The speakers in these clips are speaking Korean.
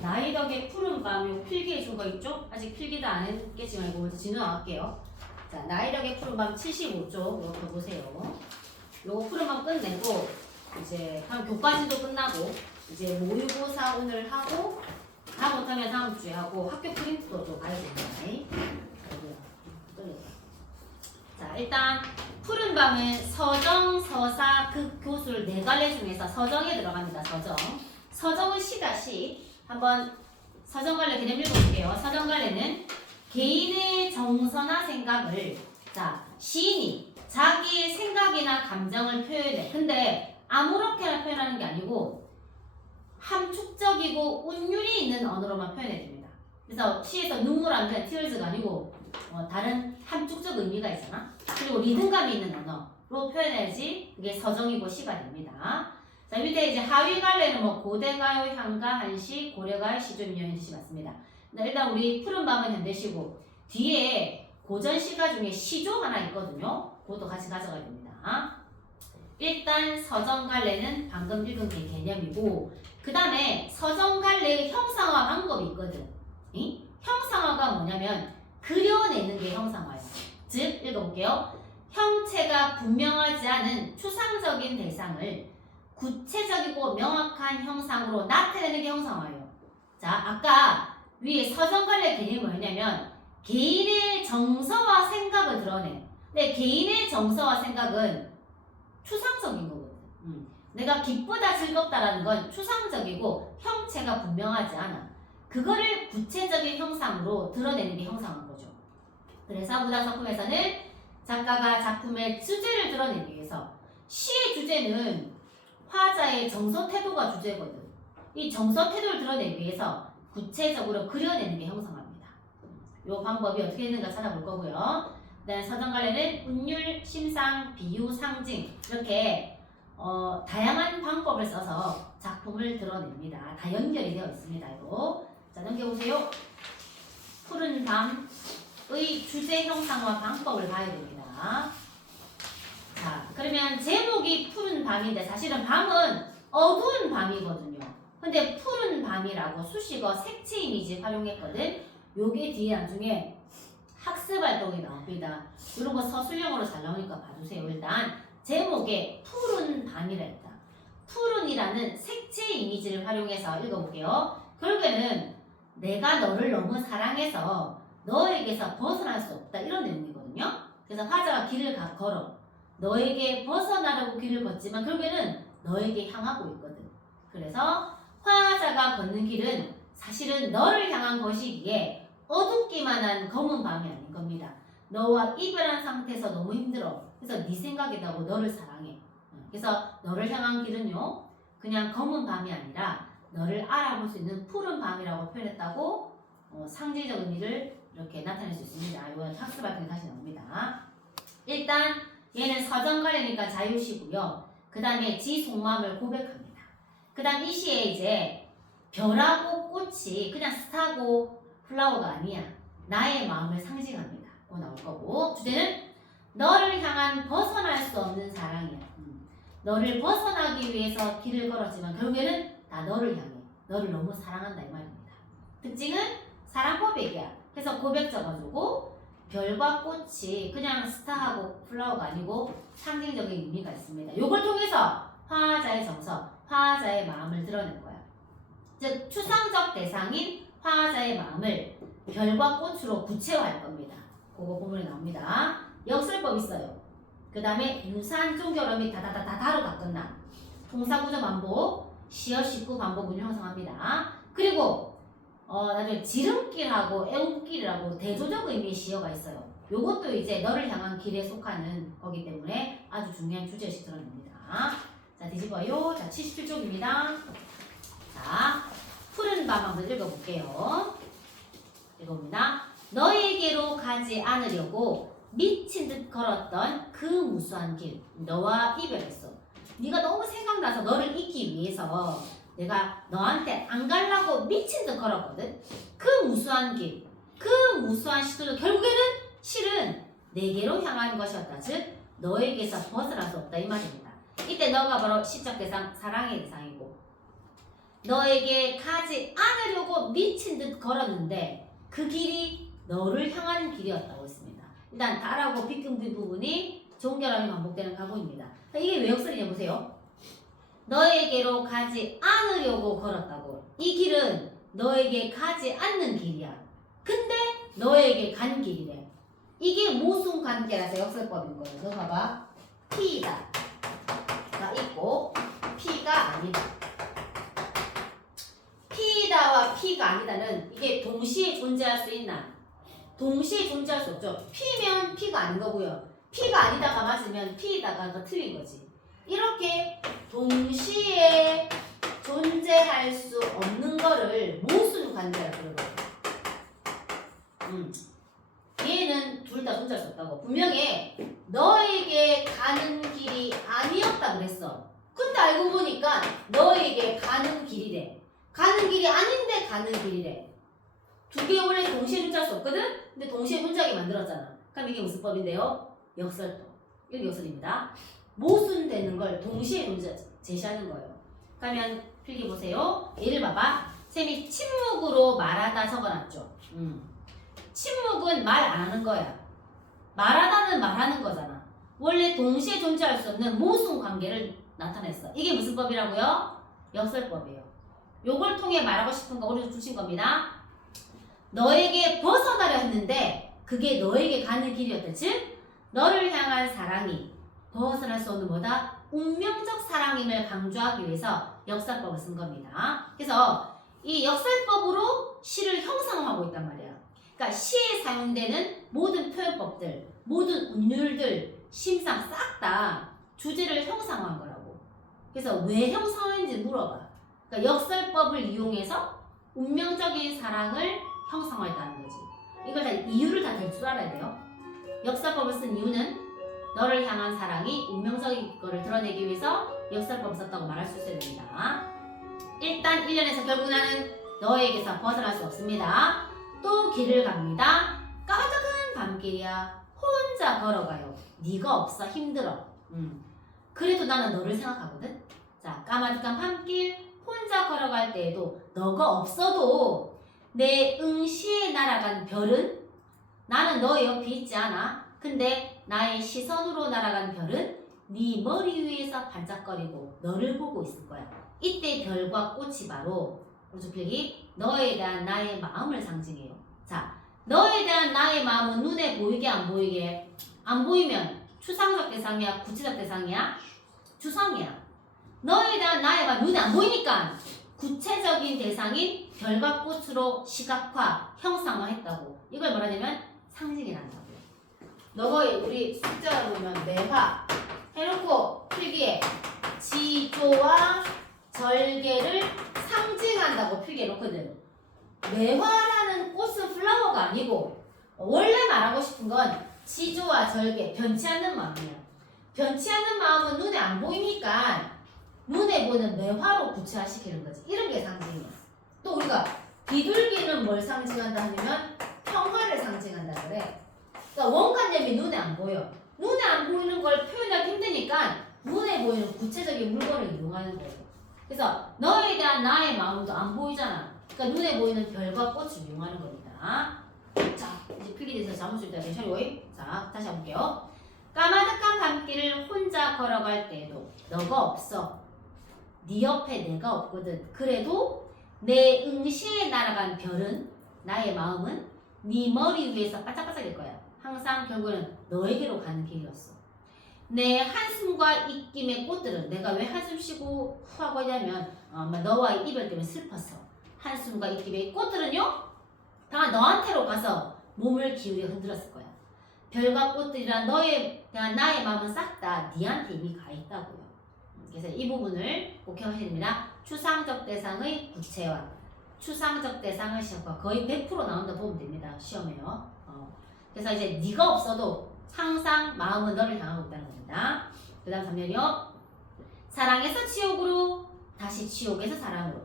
나이 덕에 푸른 밤, 요 필기해 준 거 있죠? 아직 필기도 안 했겠지만 이거 먼저 진호 나갈게요. 자, 나이 덕에 푸른 밤 75쪽 이거 보세요. 요거 푸른 밤 끝내고 이제 한 교과서도 끝나고 이제 모의고사 오늘 하고 다 못하면 다음 주에 하고 학교 프린트도 또 가야 됩니다. 자, 일단 푸른 밤은 서정, 서사, 교술 네 갈래 중에서 서정에 들어갑니다. 서정. 서정은 시다 시. 한번 서정 갈래 개념 읽어볼게요. 서정 갈래는 개인의 정서나 생각을 자 시인이 자기의 생각이나 감정을 표현해. 근데 아무렇게나 표현하는 게 아니고 함축적이고 운율이 있는 언어로만 표현해 줍니다. 그래서 시에서 눈물 안 나는 tears가 아니고 다른 함축적 의미가 있잖아. 그리고 리듬감이 있는 언어로 표현해야지 그게 서정이고 시가 됩니다. 자, 밑에 이제 하위 갈래는 뭐 고대가요, 향가, 한시, 고려가요, 시조민요, 현대시 맞습니다. 일단 우리 푸른 밤은 현대시고 뒤에 고전 시가 중에 시조 하나 있거든요. 그것도 같이 가져가야 됩니다. 일단 서정 갈래는 방금 읽은 게 개념이고 그 다음에 서정 갈래의 형상화 방법이 있거든. 이? 형상화가 뭐냐면 그려내는 게 형상화예요. 즉 읽어볼게요. 형체가 분명하지 않은 추상적인 대상을 구체적이고 명확한 형상으로 나타내는 게 형상화예요. 자, 아까 위에 서정갈래 개념이 뭐냐면 개인의 정서와 생각을 드러내. 근데 개인의 정서와 생각은 추상적인 거거든. 내가 기쁘다 즐겁다라는 건 추상적이고 형체가 분명하지 않아. 그거를 구체적인 형상으로 드러내는 게 형상화인 거죠. 그래서 문학 작품에서는 작가가 작품의 주제를 드러내기 위해서 시의 주제는 화자의 정서 태도가 주제거든. 이 정서 태도를 드러내기 위해서 구체적으로 그려내는 게 형상화입니다. 이 방법이 어떻게 되는가 찾아볼 거고요. 그다음 서정갈래는 운율, 심상, 비유, 상징 이렇게 다양한 방법을 써서 작품을 드러냅니다. 다 연결이 되어 있습니다. 이거. 자, 넘겨보세요. 푸른 밤의 주제 형상화 방법을 봐야 됩니다. 자, 그러면 제목이 푸른 밤인데 사실은 밤은 어두운 밤이거든요. 근데 푸른 밤이라고 수식어 색채 이미지 활용했거든. 요게 뒤에 나중에 학습 활동이 나옵니다. 이런 거 서술형으로 잘 나오니까 봐주세요. 일단 제목에 푸른 밤이라 했다. 푸른이라는 색채 이미지를 활용해서 읽어볼게요. 결국에는 내가 너를 너무 사랑해서 너에게서 벗어날 수 없다 이런 내용이거든요. 그래서 화자가 길을 걸어 너에게 벗어나려고 길을 걷지만 결국에는 너에게 향하고 있거든. 그래서 화자가 걷는 길은 사실은 너를 향한 것이기에 어둡기만 한 검은 밤이 아닌 겁니다. 너와 이별한 상태에서 너무 힘들어. 그래서 네 생각이 나고 너를 사랑해. 그래서 너를 향한 길은요 그냥 검은 밤이 아니라 너를 알아볼 수 있는 푸른 밤이라고 표현했다고 상징적 의미를 이렇게 나타낼 수 있습니다. 이건 학습 활동에 다시 나옵니다. 일단 얘는 서정갈래니까 자유시고요. 그 다음에 지 속마음을 고백합니다. 그 다음 이 시에 이제 별하고 꽃이 그냥 스타고 플라워가 아니야. 나의 마음을 상징합니다. 고 나올 거고 주제는 너를 향한 벗어날 수 없는 사랑이야. 너를 벗어나기 위해서 길을 걸었지만 결국에는 다 너를 향해. 너를 너무 사랑한다 이 말입니다. 특징은 사랑 고백이야. 그래서 고백 적어주고 별과 꽃이 그냥 스타하고 플라워가 아니고 상징적인 의미가 있습니다. 이걸 통해서 화자의 정서, 화자의 마음을 드러낸 거야. 즉 추상적 대상인 화자의 마음을 별과 꽃으로 구체화할 겁니다. 그거 부분에 나옵니다. 역설법 있어요. 그 다음에 유사한 종결음이 다다다다다로 다 끝나. 동사구조 반복, 시어 식구 반복 운율 형성합니다. 그리고 나중에 지름길하고 애국길이라고 대조적 의미의 시어가 있어요. 요것도 이제 너를 향한 길에 속하는 거기 때문에 아주 중요한 주제식 드러냅니다. 자, 뒤집어요. 자, 77쪽입니다. 자, 푸른 밤 한번 읽어볼게요. 읽어봅니다. 너에게로 가지 않으려고 미친 듯 걸었던 그 무수한 길, 너와 이별했어. 네가 너무 생각나서 너를 잊기 위해서 내가 너한테 안 가려고 미친 듯 걸었거든. 그 무수한 길, 그 무수한 시도도 결국에는 실은 내게로 향하는 것이었다. 즉 너에게서 벗어날 수 없다 이 말입니다. 이때 너가 바로 시적 대상, 사랑의 대상이고 너에게 가지 않으려고 미친 듯 걸었는데 그 길이 너를 향하는 길이었다고 했습니다. 일단 달하고 빗금비 부분이 종결함이 반복되는 가구입니다. 이게 왜 역설이냐 보세요. 너에게로 가지 않으려고 걸었다고. 이 길은 너에게 가지 않는 길이야. 근데 너에게 간 길이래. 이게 모순관계라서 역설법인 거예요. 너 봐봐. P가 있고 P가 아니다. P다와 P가 아니다는 이게 동시에 존재할 수 있나? 동시에 존재할 수 없죠. P면 P가 아닌 거고요. P가 아니다가 맞으면 P다가 틀린 거지. 이렇게 동시에 존재할 수 없는 거를 모순관계라 그러거든요. 얘는 둘 다 존재할 수 없다고. 분명히 너에게 가는 길이 아니었다 그랬어. 근데 알고 보니까 너에게 가는 길이래. 가는 길이 아닌데 가는 길이래. 두 개 원래 동시에 존재할 수 없거든? 근데 동시에 존재하게 만들었잖아. 그럼 이게 무슨 법인데요? 역설법. 이게 역설입니다. 모순되는 걸 동시에 제시하는 거예요. 그러면 필기 보세요. 예를 봐봐. 쌤이 침묵으로 말하다 적어놨죠. 침묵은 말 안 하는 거야. 말하다는 말하는 거잖아. 원래 동시에 존재할 수 없는 모순 관계를 나타냈어. 이게 무슨 법이라고요? 역설법이에요. 요걸 통해 말하고 싶은 거 오른쪽 주신 겁니다. 너에게 벗어나려 했는데 그게 너에게 가는 길이었다. 즉 너를 향한 사랑이 벗어날 수 없는 뭐다? 운명적 사랑임을 강조하기 위해서 역설법을 쓴 겁니다. 그래서 이 역설법으로 시를 형상화하고 있단 말이야. 그러니까 시에 사용되는 모든 표현법들, 모든 운율들, 심상 싹 다 주제를 형상화한 거라고. 그래서 왜 형상화했는지 물어봐. 그러니까 역설법을 이용해서 운명적인 사랑을 형상화했다는 거지. 이걸 다 이유를 다 될 줄 알아야 돼요. 역설법을 쓴 이유는 너를 향한 사랑이 운명적인 거를 드러내기 위해서 역설법을 썼다고 말할 수 있어야 됩니다. 일단 1년에서 결국 나는 너에게서 벗어날 수 없습니다. 또 길을 갑니다. 까마득한 밤길이야. 혼자 걸어가요. 네가 없어 힘들어. 그래도 나는 너를 생각하거든. 자, 까마득한 밤길 혼자 걸어갈 때에도 너가 없어도 내 응시에 날아간 별은 나는 너 옆에 있지 않아. 근데 나의 시선으로 날아간 별은 네 머리 위에서 반짝거리고 너를 보고 있을 거야. 이때 별과 꽃이 바로 오른쪽 필기 너에 대한 나의 마음을 상징해요. 자, 너에 대한 나의 마음은 눈에 보이게 안 보이게? 안 보이면 추상적 대상이야? 구체적 대상이야? 추상이야. 너에 대한 나의 마음 눈에 안 보이니까 구체적인 대상인 별과 꽃으로 시각화, 형상화했다고. 이걸 뭐라냐면 상징이란다고요. 너가 우리 숙제를 보면 매화 해놓고 필기에 지조와 절개를 상징한다고 필기해놓거든. 매화라는 꽃은 플라워가 아니고 원래 말하고 싶은 건 지조와 절개, 변치 않는 마음이야. 변치 않는 마음은 눈에 안 보이니까 눈에 보이는 매화로 구체화시키는 거지. 이런 게 상징이야. 또 우리가 비둘기는 뭘 상징한다 하면 평화를 상징한다 그래. 그러니까 원관념이 눈에 안 보여. 눈에 안 보이는 걸 표현하기 힘드니까 눈에 보이는 구체적인 물건을 이용하는 거예요. 그래서 너에 대한 나의 마음도 안 보이잖아. 그러니까 눈에 보이는 별과 꽃을 이용하는 겁니다. 자, 이제 필기돼서 잠을 수 있다. 괜찮아요? 자, 다시 해볼게요. 까마득한 밤길을 혼자 걸어갈 때에도 너가 없어. 네 옆에 내가 없거든. 그래도 내 응시에 날아간 별은 나의 마음은 네 머리 위에서 반짝반짝일 거야. 항상 결국은 너에게로 가는 길이었어. 내 한숨과 입김의 꽃들은 내가 왜 한숨 쉬고 후 하고 하냐면 너와의 이별 때문에 슬펐어. 한숨과 입김의 꽃들은요 다 너한테로 가서 몸을 기울여 흔들었을 거야. 별과 꽃들이란 너에 대한 나의 마음은 싹 다 네한테 이미 가 있다고요. 그래서 이 부분을 꼭 기억하셔야 됩니다. 추상적 대상의 구체화, 추상적 대상의 시각화 거의 100% 나온다 보면 됩니다. 시험에요. 그래서 이제 네가 없어도 항상 마음은 너를 향하고 있다는 겁니다. 그 다음 3년이요. 사랑에서 치욕으로 다시 치욕에서 사랑으로.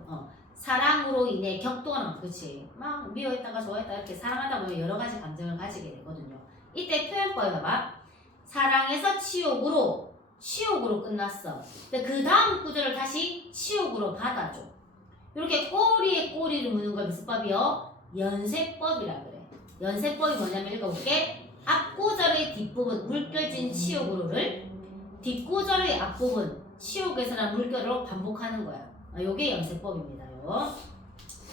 사랑으로 인해 격동하는 그렇지. 막 미워했다가 좋아했다가 이렇게 사랑하다 보면 여러 가지 감정을 가지게 되거든요. 이때 표현법에 봐봐. 사랑에서 치욕으로 끝났어. 근데 그 다음 구절을 다시 치욕으로 받아줘. 이렇게 꼬리에 꼬리를 무는 걸 무슨 법이요? 연쇄법이라 그래. 연쇄법이 뭐냐면 읽어볼게. 앞구절의 뒷부분 물결진 치욕으로를 뒷구절의 앞부분 치욕에서 난 물결로 반복하는 거야. 요게 연쇄법입니다. 요.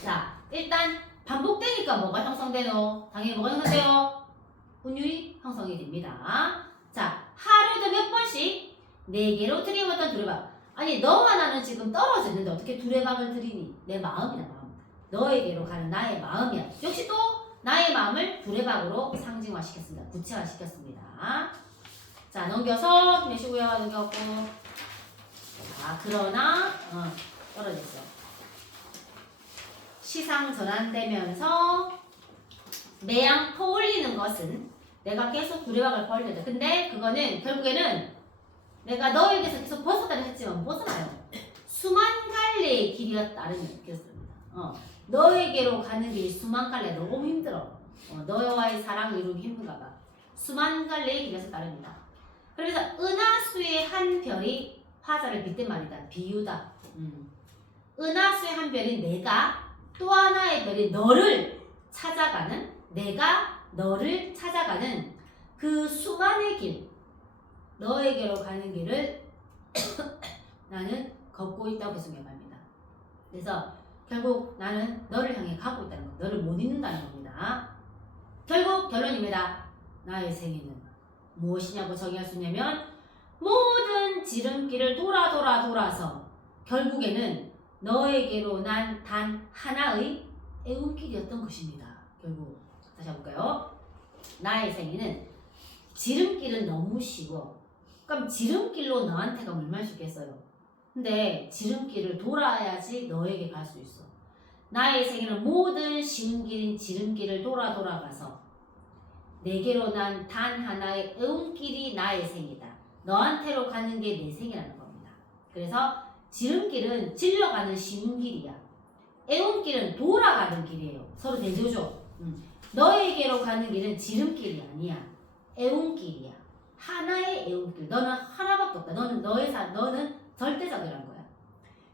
자, 일단 반복되니까 뭐가 형성되노? 당연히 뭐가 형성돼요? 운율이 형성이 됩니다. 자, 하루에도 몇 번씩 4개로 트림했던 두레박. 아니 너와 나는 지금 떨어져 있는데 어떻게 두레박을 드리니? 내 마음이야 마음. 너에게로 가는 나의 마음이야. 역시 또 나의 마음을 두레박으로 상징화시켰습니다. 구체화시켰습니다. 자, 넘겨서 힘내시고요. 넘겨갖고. 자, 그러나 떨어졌어. 시상 전환되면서 매양 퍼올리는 것은 내가 계속 두레박을 벌려줘. 근데 그거는 결국에는 내가 너에게서 계속 벗어나려 했지만 못 벗어나요. 수만 갈래의 길이었다는 얘기였습니다. 너에게로 가는 길이 수만 갈래 너무 힘들어. 너와의 사랑을 이루기 힘든가 봐. 수만 갈래의 길에서 따릅니다. 그래서 은하수의 한 별이 화자를 빗댄 말이다. 비유다. 은하수의 한 별이 내가, 또 하나의 별이 너를 찾아가는, 내가 너를 찾아가는 그 수만의 길, 너에게로 가는 길을 나는 걷고 있다고 생각합니다. 그래서 결국 나는 너를 향해 가고 있다는 것, 너를 못 잊는다는 겁니다. 결국 결론입니다. 나의 생애는 무엇이냐고 정의할 수 있냐면 모든 지름길을 돌아서 결국에는 너에게로 난 단 하나의 애움길이었던 것입니다. 결국 다시 해볼까요? 나의 생애는 지름길은 너무 쉬워. 그럼 지름길로 너한테가 얼마나 쉽겠어요? 근데 지름길을 돌아야지 너에게 갈 수 있어. 나의 생애는 모든 쉬운 길인 지름길을 돌아가서 내게로 난 단 하나의 애움길이 나의 생이다. 너한테로 가는 게 내 생이라는 겁니다. 그래서 지름길은 질러가는 쉬운 길이야. 애움길은 돌아가는 길이에요. 서로 대조죠. 너에게로 가는 길은 지름길이 아니야. 애움길이야. 하나의 애움길. 너는 하나밖에 없다. 너는 너는 절대적이라는 거야.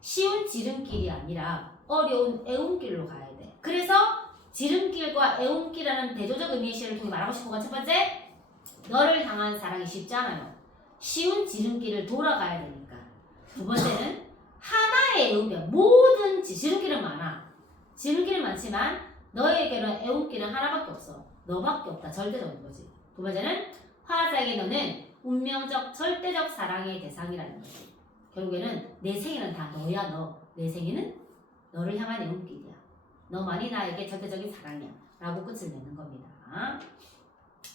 쉬운 지름길이 아니라 어려운 애움길로 가야 돼. 그래서 지름길과 애움길이라는 대조적 의미의 시를 통해 말하고 싶은 건 첫 번째, 너를 향한 사랑이 쉽지 않아요. 쉬운 지름길을 돌아가야 되니까. 두 번째는 하나의 애움길. 모든 지름길은 많아. 지름길은 많지만 너에게는 애움길은 하나밖에 없어. 너밖에 없다. 절대적인 거지. 두 번째는 화자에게 너는 운명적 절대적 사랑의 대상이라는 거지. 결국에는 내 생애는 다 너야. 너. 내 생애는 너를 향한 애움길이야. 너만이 나에게 절대적인 사랑이야. 라고 끝을 내는 겁니다.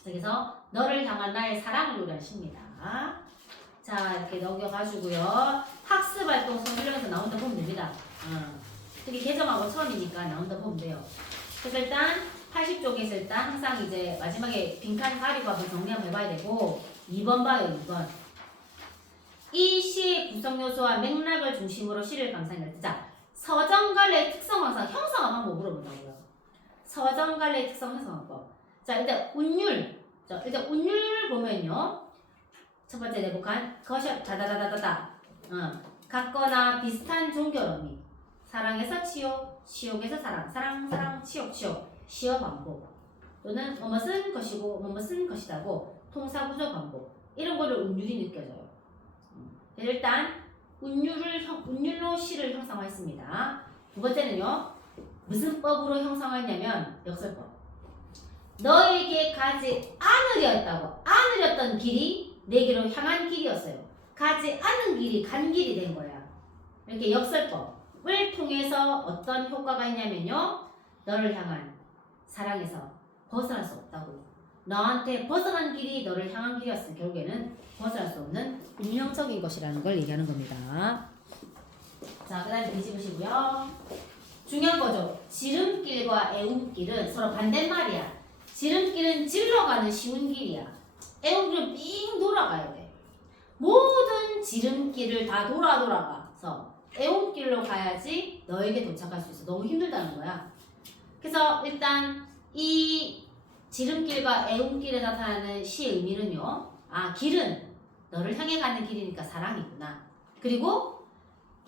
그래서 너를 향한 나의 사랑을 노래하십니다. 자, 이렇게 넘겨가지고요. 학습활동 성질령에서 나온다 보면 됩니다. 특히 개정하고 처음이니까 나온다 보면 돼요. 그래서 일단 80쪽에서 일단 항상 이제 마지막에 빈칸 가리고 한번 정리 한번 해봐야 되고 2번 봐요. 2번. 이 시의 구성요소와 맥락을 중심으로 시를 감상한다. 자, 서정갈래의 특성 항상 형성함 한번 물어본다고요. 서정갈래의 특성 형성법. 자, 일단 운율. 자, 일단 운율 보면요. 첫 번째 내복한 거셔 다다다다다다. 같거나 비슷한 종결어미. 사랑에서 치욕, 치욕에서 사랑, 사랑, 치욕, 시어 반복. 또는 뭐뭇은 것이고 뭐뭇은 것이다고 통사구조 반복. 이런 거를 운율이 느껴져요. 일단 운율로 시를 형성했습니다. 두 번째는요. 무슨 법으로 형성했냐면 역설법. 너에게 가지 않으렸다고. 않으렸던 길이 내게로 향한 길이었어요. 가지 않은 길이 간 길이 된 거야. 이렇게 역설법을 통해서 어떤 효과가 있냐면요. 너를 향한 사랑에서 벗어날 수 없다고. 너한테 벗어난 길이 너를 향한 길이었으니 결국에는 벗어날 수 없는 운명적인 것이라는 걸 얘기하는 겁니다. 자, 그 다음에 뒤집으시고요. 중요한 거죠. 지름길과 애움길은 서로 반대말이야. 지름길은 질러가는 쉬운 길이야. 애움길은 삥 돌아가야 돼. 모든 지름길을 다 돌아가서 애움길로 가야지 너에게 도착할 수 있어. 너무 힘들다는 거야. 그래서 일단 이 지름길과 애움길에 나타나는 시의 의미는요. 길은 너를 향해 가는 길이니까 사랑이구나. 그리고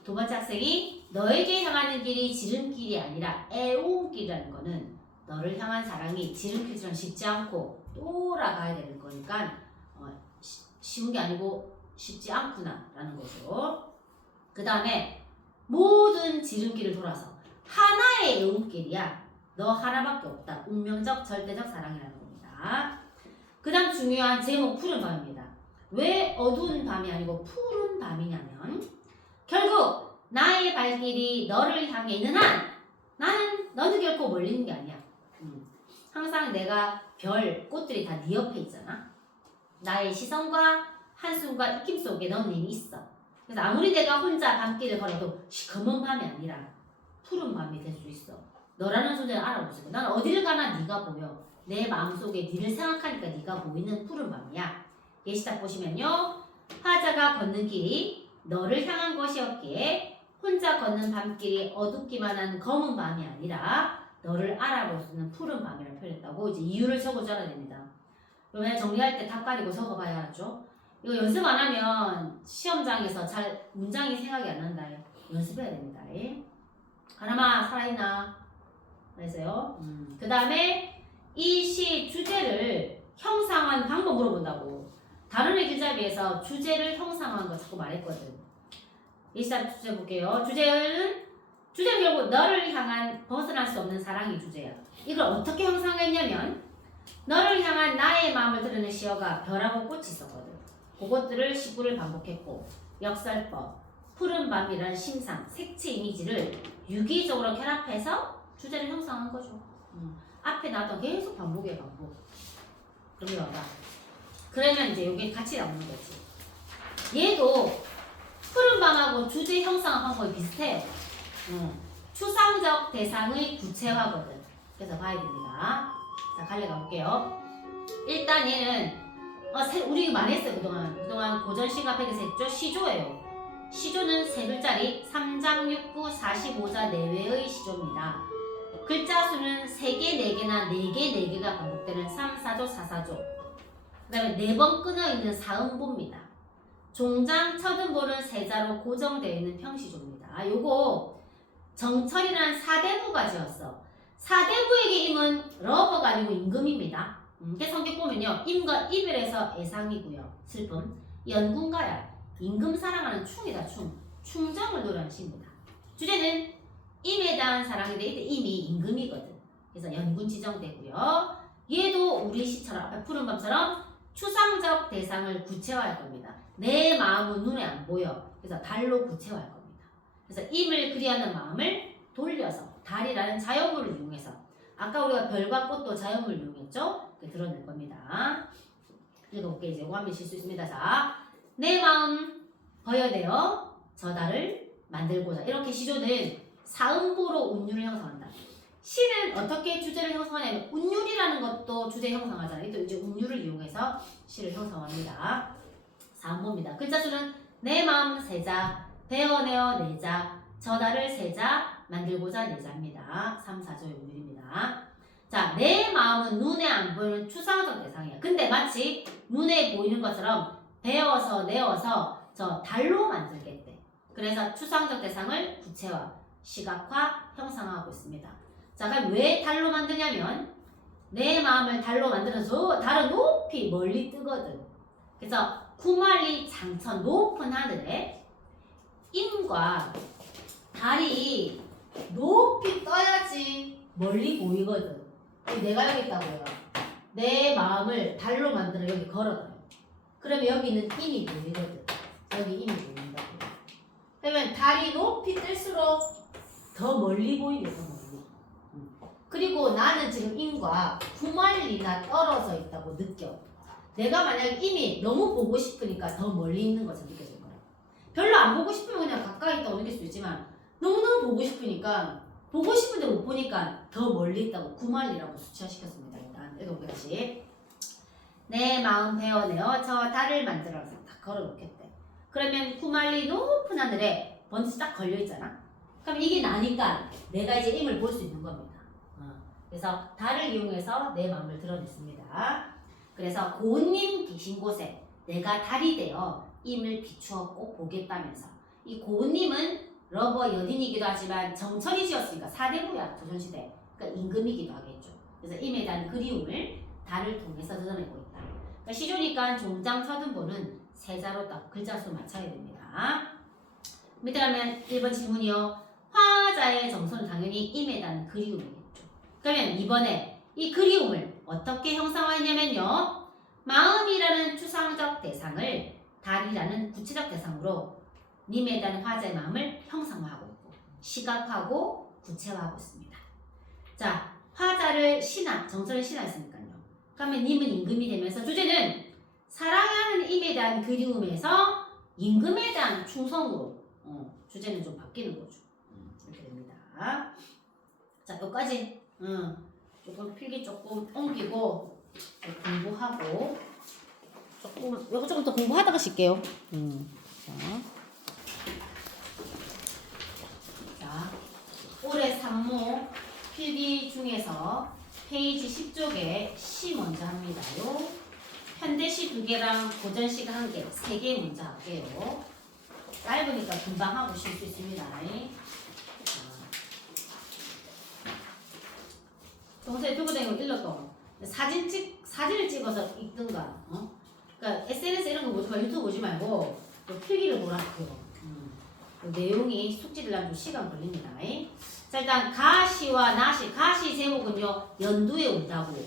두 번째 학생이 너에게 향하는 길이 지름길이 아니라 애옹길이라는 거는 너를 향한 사랑이 지름길처럼 쉽지 않고 돌아가야 되는 거니까 쉬운 게 아니고 쉽지 않구나 라는 거죠. 그 다음에 모든 지름길을 돌아서 하나의 애옹길이야. 너 하나밖에 없다. 운명적 절대적 사랑이라는 겁니다. 그 다음 중요한 제목 푸른 밤입니다. 왜 어두운 밤이 아니고 푸른 밤이냐면 결국 나의 발길이 너를 향해 있는 한 나는 너는 결코 멀리 있는 게 아니야. 항상 내가 별, 꽃들이 다 네 옆에 있잖아. 나의 시선과 한숨과 입김 속에 너는 이미 있어. 그래서 아무리 내가 혼자 밤길을 걸어도 시커먼 밤이 아니라 푸른 밤이 될 수 있어. 너라는 존재를 알아보세요. 난 어디를 가나 네가 보여. 내 마음속에 네를 생각하니까 네가 보이는 푸른 밤이야. 예시작 보시면요. 화자가 걷는 길이 너를 향한 것이었기에 혼자 걷는 밤길이 어둡기만 한 검은 밤이 아니라 너를 알아볼 수 있는 푸른 밤이라고 표현했다고 이제 이유를 적어줘야 됩니다. 왜 정리할 때 답 가리고 적어봐야 하죠. 이거 연습 안 하면 시험장에서 잘 문장이 생각이 안 난다. 연습해야 됩니다. 하나마 살아있나? 그래서요. 그 다음에 이 시 주제를 형상화한 방법 물어본다고. 다른 길잡이에서 주제를 형상화한 거 자꾸 말했거든. 일단 주제 볼게요. 주제는 결국 너를 향한 벗어날 수 없는 사랑이 주제야. 이걸 어떻게 형상했냐면 너를 향한 나의 마음을 드러낸 시어가 별하고 꽃이 있었거든. 그것들을 19를 반복했고 역설법, 푸른 밤이라는 심상, 색채 이미지를 유기적으로 결합해서 주제를 형성한 거죠. 앞에 나왔던 계속 반복. 그러면 봐봐. 그러면 이제 이게 같이 나오는 거지. 얘도 푸른 밤하고 주제 형성한 방법이 비슷해요. 추상적 대상의 구체화거든. 그래서 봐야 됩니다. 자, 갈래 가볼게요. 일단 얘는 우리 많이 했어요. 그동안 고전시가 앞에서 했죠. 시조예요. 시조는 세 글자리 3장 6구 45자 내외의 시조입니다. 글자 수는 3개, 4개나 4개, 4개가 반복되는 3, 4조, 4, 4조. 그 다음에 4번 끊어있는 사음보입니다. 종장, 첫음보는 세자로 고정되어 있는 평시조입니다. 요거 정철이라는 사대부가 지었어. 사대부에게 임은 러버가 아니고 임금입니다. 성격 보면요. 임과 이별에서 애상이고요. 슬픔. 연군가야. 임금 사랑하는 충이다. 충정을 노래하는 시입니다. 주제는 임에 대한 사랑인데 이때 임이 임금이거든. 그래서 연군 지정되고요. 얘도 우리 시처럼 앞에 푸른 밤처럼 추상적 대상을 구체화할 겁니다. 내 마음은 눈에 안 보여. 그래서 달로 구체화할 겁니다. 그래서 임을 그리하는 마음을 돌려서 달이라는 자연물을 이용해서 아까 우리가 별과 꽃도 자연물을 이용했죠? 드러낼 겁니다. 읽어볼게. 이제 오하면 쉴 수 있습니다. 자, 내 마음 버여내어 저 달을 만들고자. 이렇게 시조는 사음보로 운율을 형성한다. 시는 어떻게 주제를 형성하냐면 운율이라는 것도 주제 형성하잖아요. 또 이제 운율을 이용해서 시를 형성합니다. 사음보입니다. 글자 수는 내 마음 세자, 베어내어 네자, 저 달을 세자, 만들고자 네자입니다. 3, 4조의 운율입니다. 자, 내 마음은 눈에 안 보이는 추상적 대상이야. 근데 마치 눈에 보이는 것처럼 베어서 내어서 저 달로 만들겠대. 그래서 추상적 대상을 구체화, 시각화, 형상화하고 있습니다. 자, 그럼 왜 달로 만드냐면 내 마음을 달로 만들어서 달은 높이 멀리 뜨거든. 그래서 구말리 장천 높은 하늘에 임과 달이 높이 떠야지 멀리 보이거든. 내가 여기 있다고요. 내 마음을 달로 만들어 여기 걸어둬요. 그러면 여기는 임이 보이거든. 여기 임이 보인다고. 그러면 달이 높이 뜰수록 더 멀리 보이게 더 멀리. 그리고 나는 지금 임과 9마일이나 떨어져 있다고 느껴. 내가 만약에 임이 너무 보고 싶으니까 더 멀리 있는 것처럼 느껴질 거야. 별로 안 보고 싶으면 그냥 가까이 있다고 느낄 수 있지만 너무너무 보고 싶으니까 보고 싶은데 못 보니까 더 멀리 있다고 9마일이라고 수치화시켰습니다. 일단 읽어보겠지. 내 마음 베어내어 저 달을 만들어서 딱 걸어놓겠대. 그러면 9마일이 높은 하늘에 번지 딱 걸려있잖아. 그럼 이게 나니까 내가 이제 임을 볼 수 있는 겁니다. 그래서 달을 이용해서 내 마음을 드러냈습니다. 그래서 고운님 계신 곳에 내가 달이 되어 임을 비추어 꼭 보겠다면서 이 고운님은 러버 여딘이기도 하지만 정철이 지었으니까 사대부야 조선시대. 그러니까 임금이기도 하겠죠. 그래서 임에 대한 그리움을 달을 통해서 드러내고 있다. 그러니까 시조니까 종장 서둔보는 세자로 딱 글자 수 맞춰야 됩니다. 밑에 가면 1번 질문이요. 화자의 정서는 당연히 임에 대한 그리움이겠죠. 그러면 이번에 이 그리움을 어떻게 형상화했냐면요. 마음이라는 추상적 대상을 달이라는 구체적 대상으로 님에 대한 화자의 마음을 형상화하고 있고 시각화하고 구체화하고 있습니다. 자, 화자를 신화, 정서를 신화했으니까요. 그러면 님은 임금이 되면서 주제는 사랑하는 임에 대한 그리움에서 임금에 대한 충성으로 주제는 좀 바뀌는 거죠. 이렇게 됩니다. 자, 여기까지 조금 필기 조금 옮기고 공부하고 요거 조금 더 공부하다가 쉴게요. 자, 올해 산모 필기 중에서 페이지 10쪽에 시 먼저 합니다요. 현대시 2개랑 고전시가 1개, 3개 먼저 할게요. 짧으니까 금방 하고 쉴 수 있습니다. 평소에 들고 다니고 일렀던 사진을 찍어서 읽든가, 그러니까 SNS 이런 거 보지 말고 유튜브 보지 말고 필기를 보라고요. 내용이 숙지되려면 좀 시간 걸립니다. 자, 일단 가시와 나시, 가시 제목은요 연두에 온다고.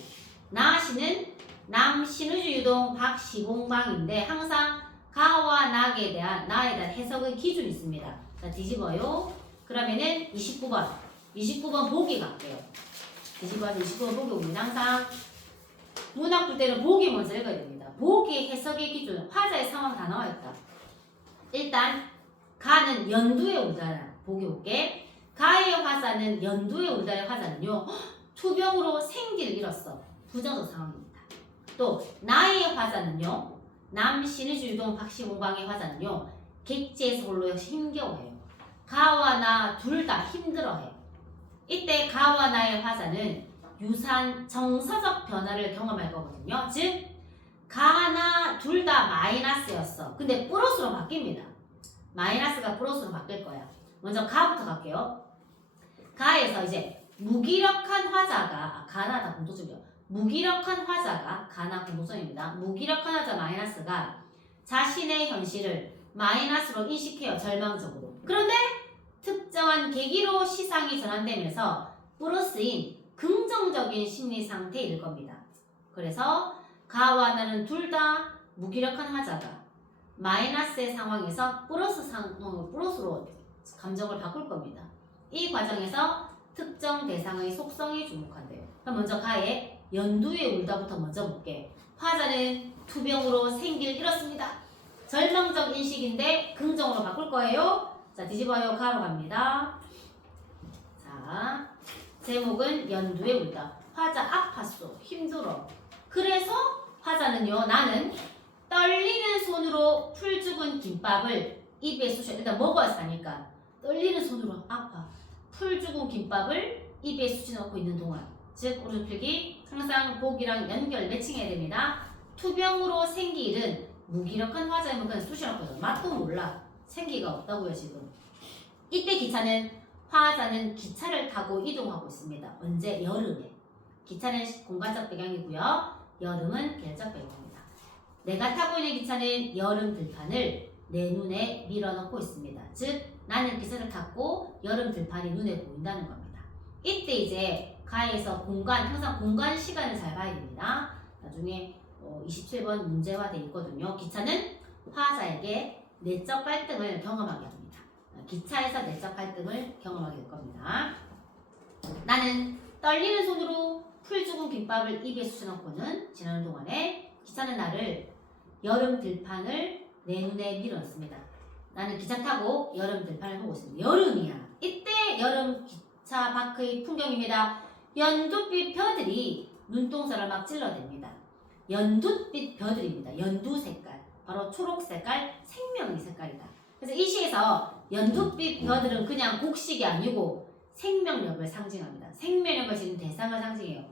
나시는 남신의주 유동 박시공방인데 항상 가와 낙에 대한 나에 대한 해석의 기준이 있습니다. 자, 뒤집어요. 그러면은 29번 보기 갈게요. 뒤집어서 29번 보기 옵니다. 항상 문학 볼 때는 보기 먼저 읽어야 됩니다. 보기 해석의 기준, 화자의 상황 다 나와 있다. 일단 가는 연두에 온다는 보기 볼게. 가의 화자는 연두에 온다의 화자는요 투병으로 생기를 잃었어. 부정적 상황입니다. 또 나의 화자는요 남신의주 유동 박시공방의 화자는요 객지에서 홀로 역시 힘겨워해요. 가와 나 둘 다 힘들어해. 이때 가와 나의 화자는 유사한 정서적 변화를 경험할 거거든요. 즉 가나 둘 다 마이너스였어. 근데 플러스로 바뀝니다. 마이너스가 플러스로 바뀔 거야. 먼저 가부터 갈게요. 가에서 이제 무기력한 화자가 가나다 공통점이요. 무기력한 화자가 가나 공통점입니다. 무기력한 화자 마이너스가 자신의 현실을 마이너스로 인식해요. 절망적으로. 그런데 특정한 계기로 시상이 전환되면서 플러스인 긍정적인 심리 상태에 이를 겁니다. 그래서 가와 나는 둘 다 무기력한 화자가 마이너스의 상황에서 플러스로 감정을 바꿀 겁니다. 이 과정에서 특정 대상의 속성에 주목한대요. 그럼 먼저 가의 연두에 울다부터 먼저 볼게. 화자는 투병으로 생기를 잃었습니다. 절망적 인식인데 긍정으로 바꿀 거예요. 자, 뒤집어요. 가로 갑니다. 자, 제목은 연두에 울다. 화자 아팠어. 힘들어. 그래서 화자는요. 나는 떨리는 손으로 풀 죽은 김밥을 입에 쑤셔. 일단 먹어야 사니까 떨리는 손으로 아파. 풀 죽은 김밥을 입에 쑤셔 넣고 있는 동안. 즉 오른쪽 필기 항상 보기랑 연결 매칭해야 됩니다. 투병으로 생기 잃은 무기력한 화자이면 그냥 쑤셔 넣고 있어. 맛도 몰라. 생기가 없다고요 지금. 이때 기차는 화자는 기차를 타고 이동하고 있습니다. 언제? 여름에. 기차는 공간적 배경이고요. 여름은 계절적 배경입니다. 내가 타고 있는 기차는 여름 들판을 내 눈에 밀어넣고 있습니다. 즉 나는 기차를 탔고 여름 들판이 눈에 보인다는 겁니다. 이때 이제 가에서 공간, 항상 공간 시간을 잘 봐야 됩니다. 나중에 27번 문제화되어 있거든요. 기차는 화자에게 내적 갈등을 경험하게 합니다. 기차에서 내적 갈등을 경험하게 될 겁니다. 나는 떨리는 손으로 풀 죽은 김밥을 입에 쑤셔넣고는 지나는 동안에 기차는 나를 여름 들판을 내 눈에 밀어넣습니다. 나는 기차 타고 여름 들판을 보고 있습니다. 여름이야. 이때 여름 기차 밖의 풍경입니다. 연두빛 벼들이 눈동자를 막 찔러댑니다. 연두빛 벼들입니다. 연두 색깔. 바로 초록 색깔, 생명의 색깔이다. 그래서 이 시에서 연두빛 벼들은 그냥 곡식이 아니고 생명력을 상징합니다. 생명력을 지닌 대상을 상징해요.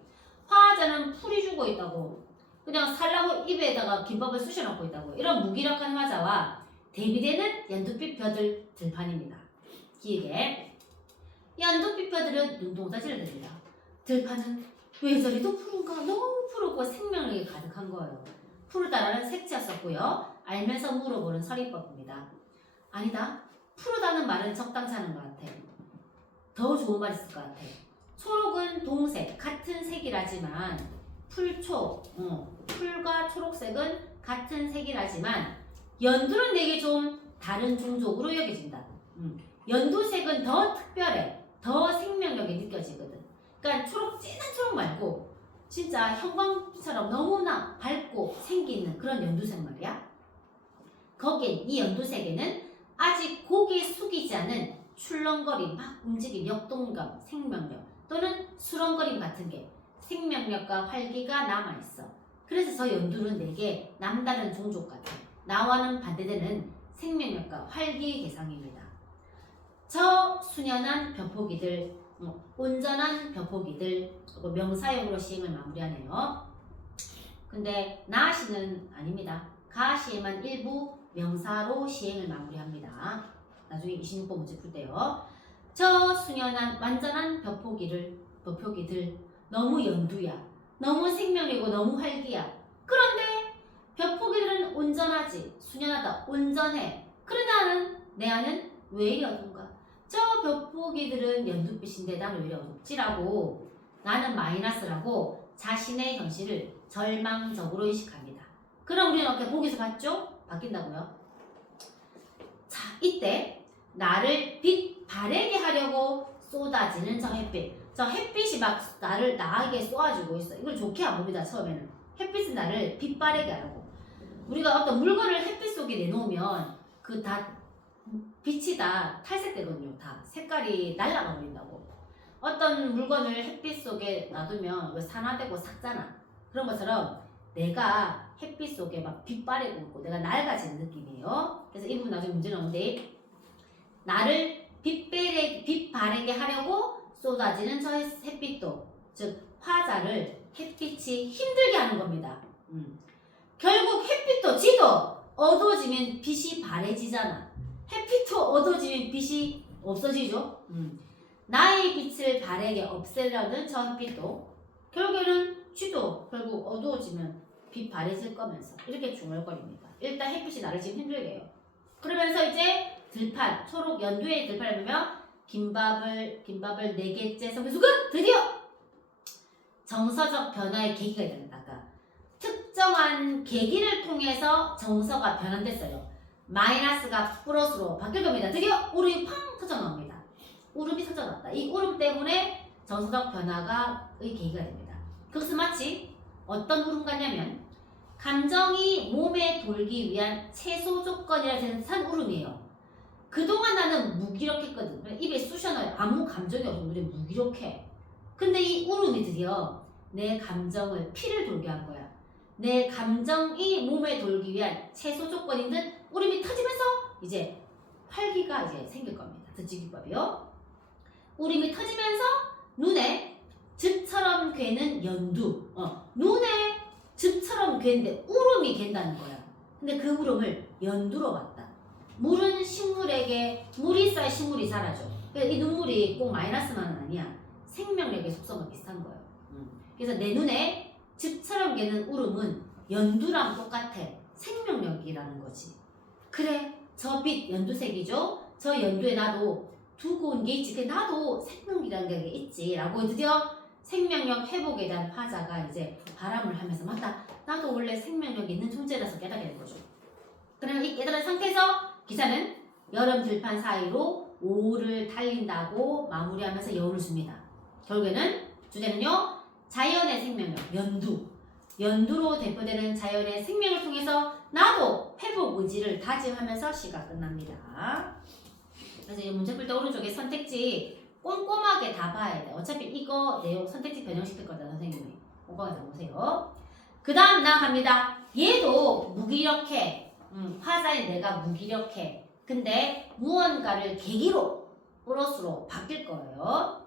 화자는 풀이 죽어 있다고, 그냥 살라고 입에다가 김밥을 쑤셔 넣고 있다고. 이런 무기력한 화자와 대비되는 연두빛 벼들 들판입니다. 길게. 연두빛뼈들은 눈동자질을 들이다. 들판은 왜 저리도 푸른가? 너무 푸르고 생명력이 가득한 거예요. 푸르다라는 색채였었고요. 알면서 물어보는 서리법입니다. 아니다. 푸르다는 말은 적당치 않은 것 같아. 더 좋은 말 있을 것 같아. 초록은 동색, 같은 색이라지만 풀과 초록색은 같은 색이라지만 연두는 내게 좀 다른 종족으로 여겨진다. 연두색은 더 특별해. 더 생명력이 느껴지거든. 그러니까 진한 초록 말고 진짜 형광처럼 너무나 밝고 생기 있는 그런 연두색 말이야. 거기에 이 연두색에는 아직 고개 숙이지 않은 출렁거림, 막 움직임, 역동감, 생명력 또는 수렁거림 같은 게 생명력과 활기가 남아있어. 그래서 저 연두는 내게 남다른 종족 같아. 나와는 반대되는 생명력과 활기 대상입니다. 저 순연한 벼포기들, 온전한 벼포기들, 명사용으로 시행을 마무리하네요. 근데 나시는 아닙니다. 가시에만 일부 명사로 시행을 마무리합니다. 나중에 26번 문제 풀 때요. 저 순연한 완전한 벼포기들 너무 연두야. 너무 생명이고 너무 활기야. 그런데 벼포기들은 온전하지. 순연하다. 온전해. 그러나 내 안은 왜 이리 어두운가? 저 벼포기들은 연두빛인데 나는 왜 이리 어둡지라고 나는 마이너스라고 자신의 현실을 절망적으로 인식합니다. 그럼 우리는 어떻게 보기에서 봤죠? 바뀐다고요. 자, 이때 나를 빛 바래게 하려고 쏟아지는 저 햇빛. 저 햇빛이 막 나를 나에게 쏘아주고 있어. 이걸 좋게 안 봅니다. 처음에는. 햇빛은 나를 빛 바래게 하라고. 우리가 어떤 물건을 햇빛 속에 내놓으면 그 다 빛이 다 탈색되거든요. 다 색깔이 날아가 버린다고. 어떤 물건을 햇빛 속에 놔두면 왜 산화되고 삭잖아. 그런 것처럼 내가 햇빛 속에 막 빛 바래고 있고 내가 낡아지는 느낌이에요. 그래서 이 부분 나중에 문제 나오는데 나를 빛 바래게 하려고 쏟아지는 저 햇빛도 즉 화자를 햇빛이 힘들게 하는 겁니다. 결국 햇빛도 지도 어두워지면 빛이 바래지잖아. 햇빛도 어두워지면 빛이 없어지죠. 나의 빛을 바래게 없애려는 저 햇빛도 결국에는 쥐도 결국 어두워지면 빛 바래질 거면서 이렇게 중얼거립니다. 일단 햇빛이 나를 지금 힘들게 해요. 그러면서 이제 들판, 초록 연두의 들판을 보면 김밥을 4개째 성수가 드디어 정서적 변화의 계기가 있답니다. 아까 특정한 계기를 통해서 정서가 변환됐어요. 마이너스가 플러스로 바뀔 겁니다. 드디어 울음이 팡 터져 나옵니다. 울음이 터져 나왔다. 이 울음 때문에 정서적 변화가의 계기가 됩니다. 그것은 마치 어떤 울음 같냐면 감정이 몸에 돌기 위한 최소 조건이라 생각한 울음이에요. 그동안 나는 무기력했거든. 입에 쑤셔넣어요. 아무 감정이 없어. 우리 무기력해. 근데 이 울음이 드디어 내 감정을 피를 돌게 한 거야. 내 감정이 몸에 돌기 위한 최소 조건인 듯 울음이 터지면서 이제 활기가 이제 생길 겁니다. 듣지기법이요. 울음이 터지면서 눈에 즙처럼 괴는 연두. 눈에 즙처럼 괴는데 울음이 갠다는 거야. 근데 그 울음을 연두로 봤다. 물은 식물에게 물이 쌓여 식물이 자라죠. 이 눈물이 꼭 마이너스만은 아니야. 생명력의 속성과 비슷한 거예요. 그래서 내 눈에 즙처럼 괴는 울음은 연두랑 똑같아. 생명력이라는 거지. 그래, 저 빛 연두색이죠. 저 연두에 나도 두고 온 게 있지. 근데 나도 생명이라는 게 있지. 라고 드디어 생명력 회복에 대한 화자가 이제 바람을 하면서 맞다. 나도 원래 생명력이 있는 존재라서 깨닫게 되는 거죠. 그러면 이 깨달은 상태에서 기사는 여름 들판 사이로 오후를 달린다고 마무리하면서 여운을 줍니다. 결국에는 주제는요. 자연의 생명력, 연두로 대표되는 자연의 생명을 통해서 나도 회복 의지를 다짐하면서 시가 끝납니다. 그래서 이 문제 풀 때 오른쪽에 선택지 꼼꼼하게 다 봐야 돼. 어차피 이거 내용 선택지 변형시킬 거다 선생님이. 꼼꼼하게 다 보세요. 그 다음 나갑니다. 얘도 무기력해. 화자인 내가 무기력해. 근데 무언가를 계기로 플러스로 바뀔 거예요.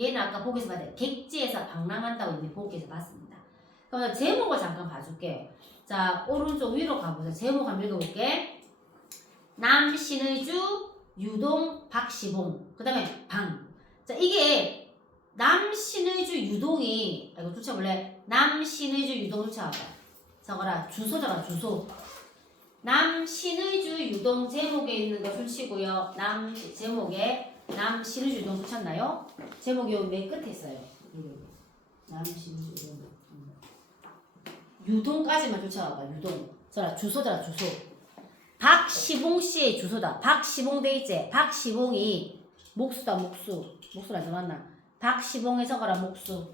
얘는 아까 보기에서 봤는데 객지에서 방랑한다고 이미 보기에서 봤습니다. 그럼 제목을 잠깐 봐줄게요. 자, 오른쪽 위로 가보세요. 제목 한번 읽어볼게. 남신의주 유동, 박시봉. 그 다음에 방. 자, 이게 남신의주 유동이, 이거 쫓아볼래? 남신의주 유동 쫓아와봐. 적어라. 주소잖아, 주소. 남신의주 유동 제목에 있는 거 펼치고요. 제목에 남신의주 유동 펼쳤나요? 제목이 여기 맨 끝에 있어요. 남신의주 유동. 유동까지만 쫓아와봐. 유동. 자, 주소잖아, 주소. 박시봉 씨의 주소다. 박시봉 돼 있지? 박시봉이 목수다, 목수. 목수라지 맞나? 박시봉에 적어라, 목수.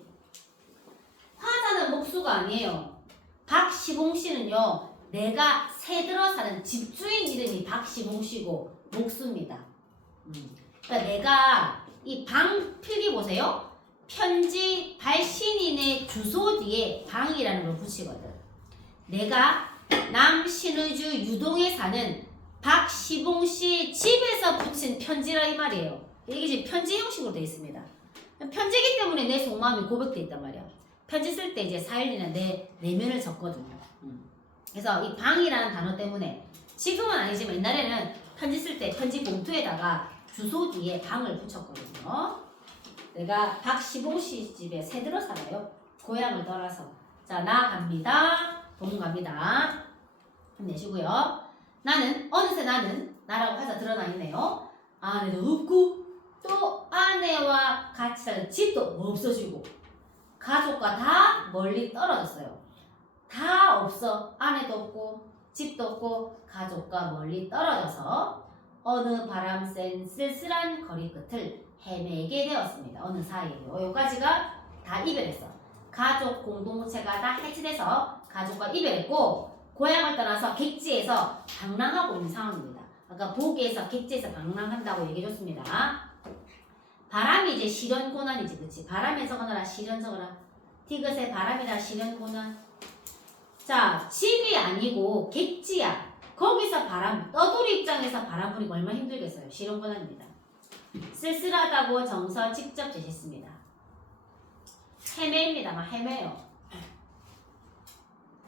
화자는 목수가 아니에요. 박시봉 씨는요, 내가 새들어 사는 집주인 이름이 박시봉 씨고 목수입니다. 그러니까 내가 이 방 필기 보세요. 편지 발신인의 주소 뒤에 방이라는 걸 붙이거든. 내가 남신의주 유동에 사는 박시봉 씨 집에서 붙인 편지라 이 말이에요. 이게 지금 편지 형식으로 되어 있습니다. 편지이기 때문에 내 속마음이 고백되어 있단 말이야. 편지 쓸 때 이제 사일리는 내 내면을 적거든요. 그래서 이 방이라는 단어 때문에 지금은 아니지만 옛날에는 편지 쓸 때 편지 봉투에다가 주소 뒤에 방을 붙였거든요. 내가 박시봉 씨 집에 새들어 살아요. 고향을 떠나서. 자, 나갑니다. 돈 갑니다. 힘내시고요. 나는 어느새 나라고 하자 드러나 있네요. 아내도 없고 또 아내와 같이 사는 집도 없어지고 가족과 다 멀리 떨어졌어요. 다 없어. 아내도 없고 집도 없고 가족과 멀리 떨어져서 어느 바람 센 쓸쓸한 거리 끝을 헤매게 되었습니다. 어느 사이에요. 여기까지가 다 이별했어. 가족 공동체가 다 해체돼서 가족과 이별했고 고향을 떠나서 객지에서 방랑하고 있는 상황입니다. 아까 보기에서 객지에서 방랑한다고 얘기해줬습니다. 바람이 이제 시련 고난이지, 그치? 바람에 적어놔라, 시련 적어라. 디귿의 바람이라 시련 고난. 자, 집이 아니고 객지야. 거기서 바람, 떠돌이 입장에서 바람 부니까 얼마나 힘들겠어요. 시련 고난입니다. 쓸쓸하다고 정서 직접 제시했습니다. 헤매입니다. 막 헤매요.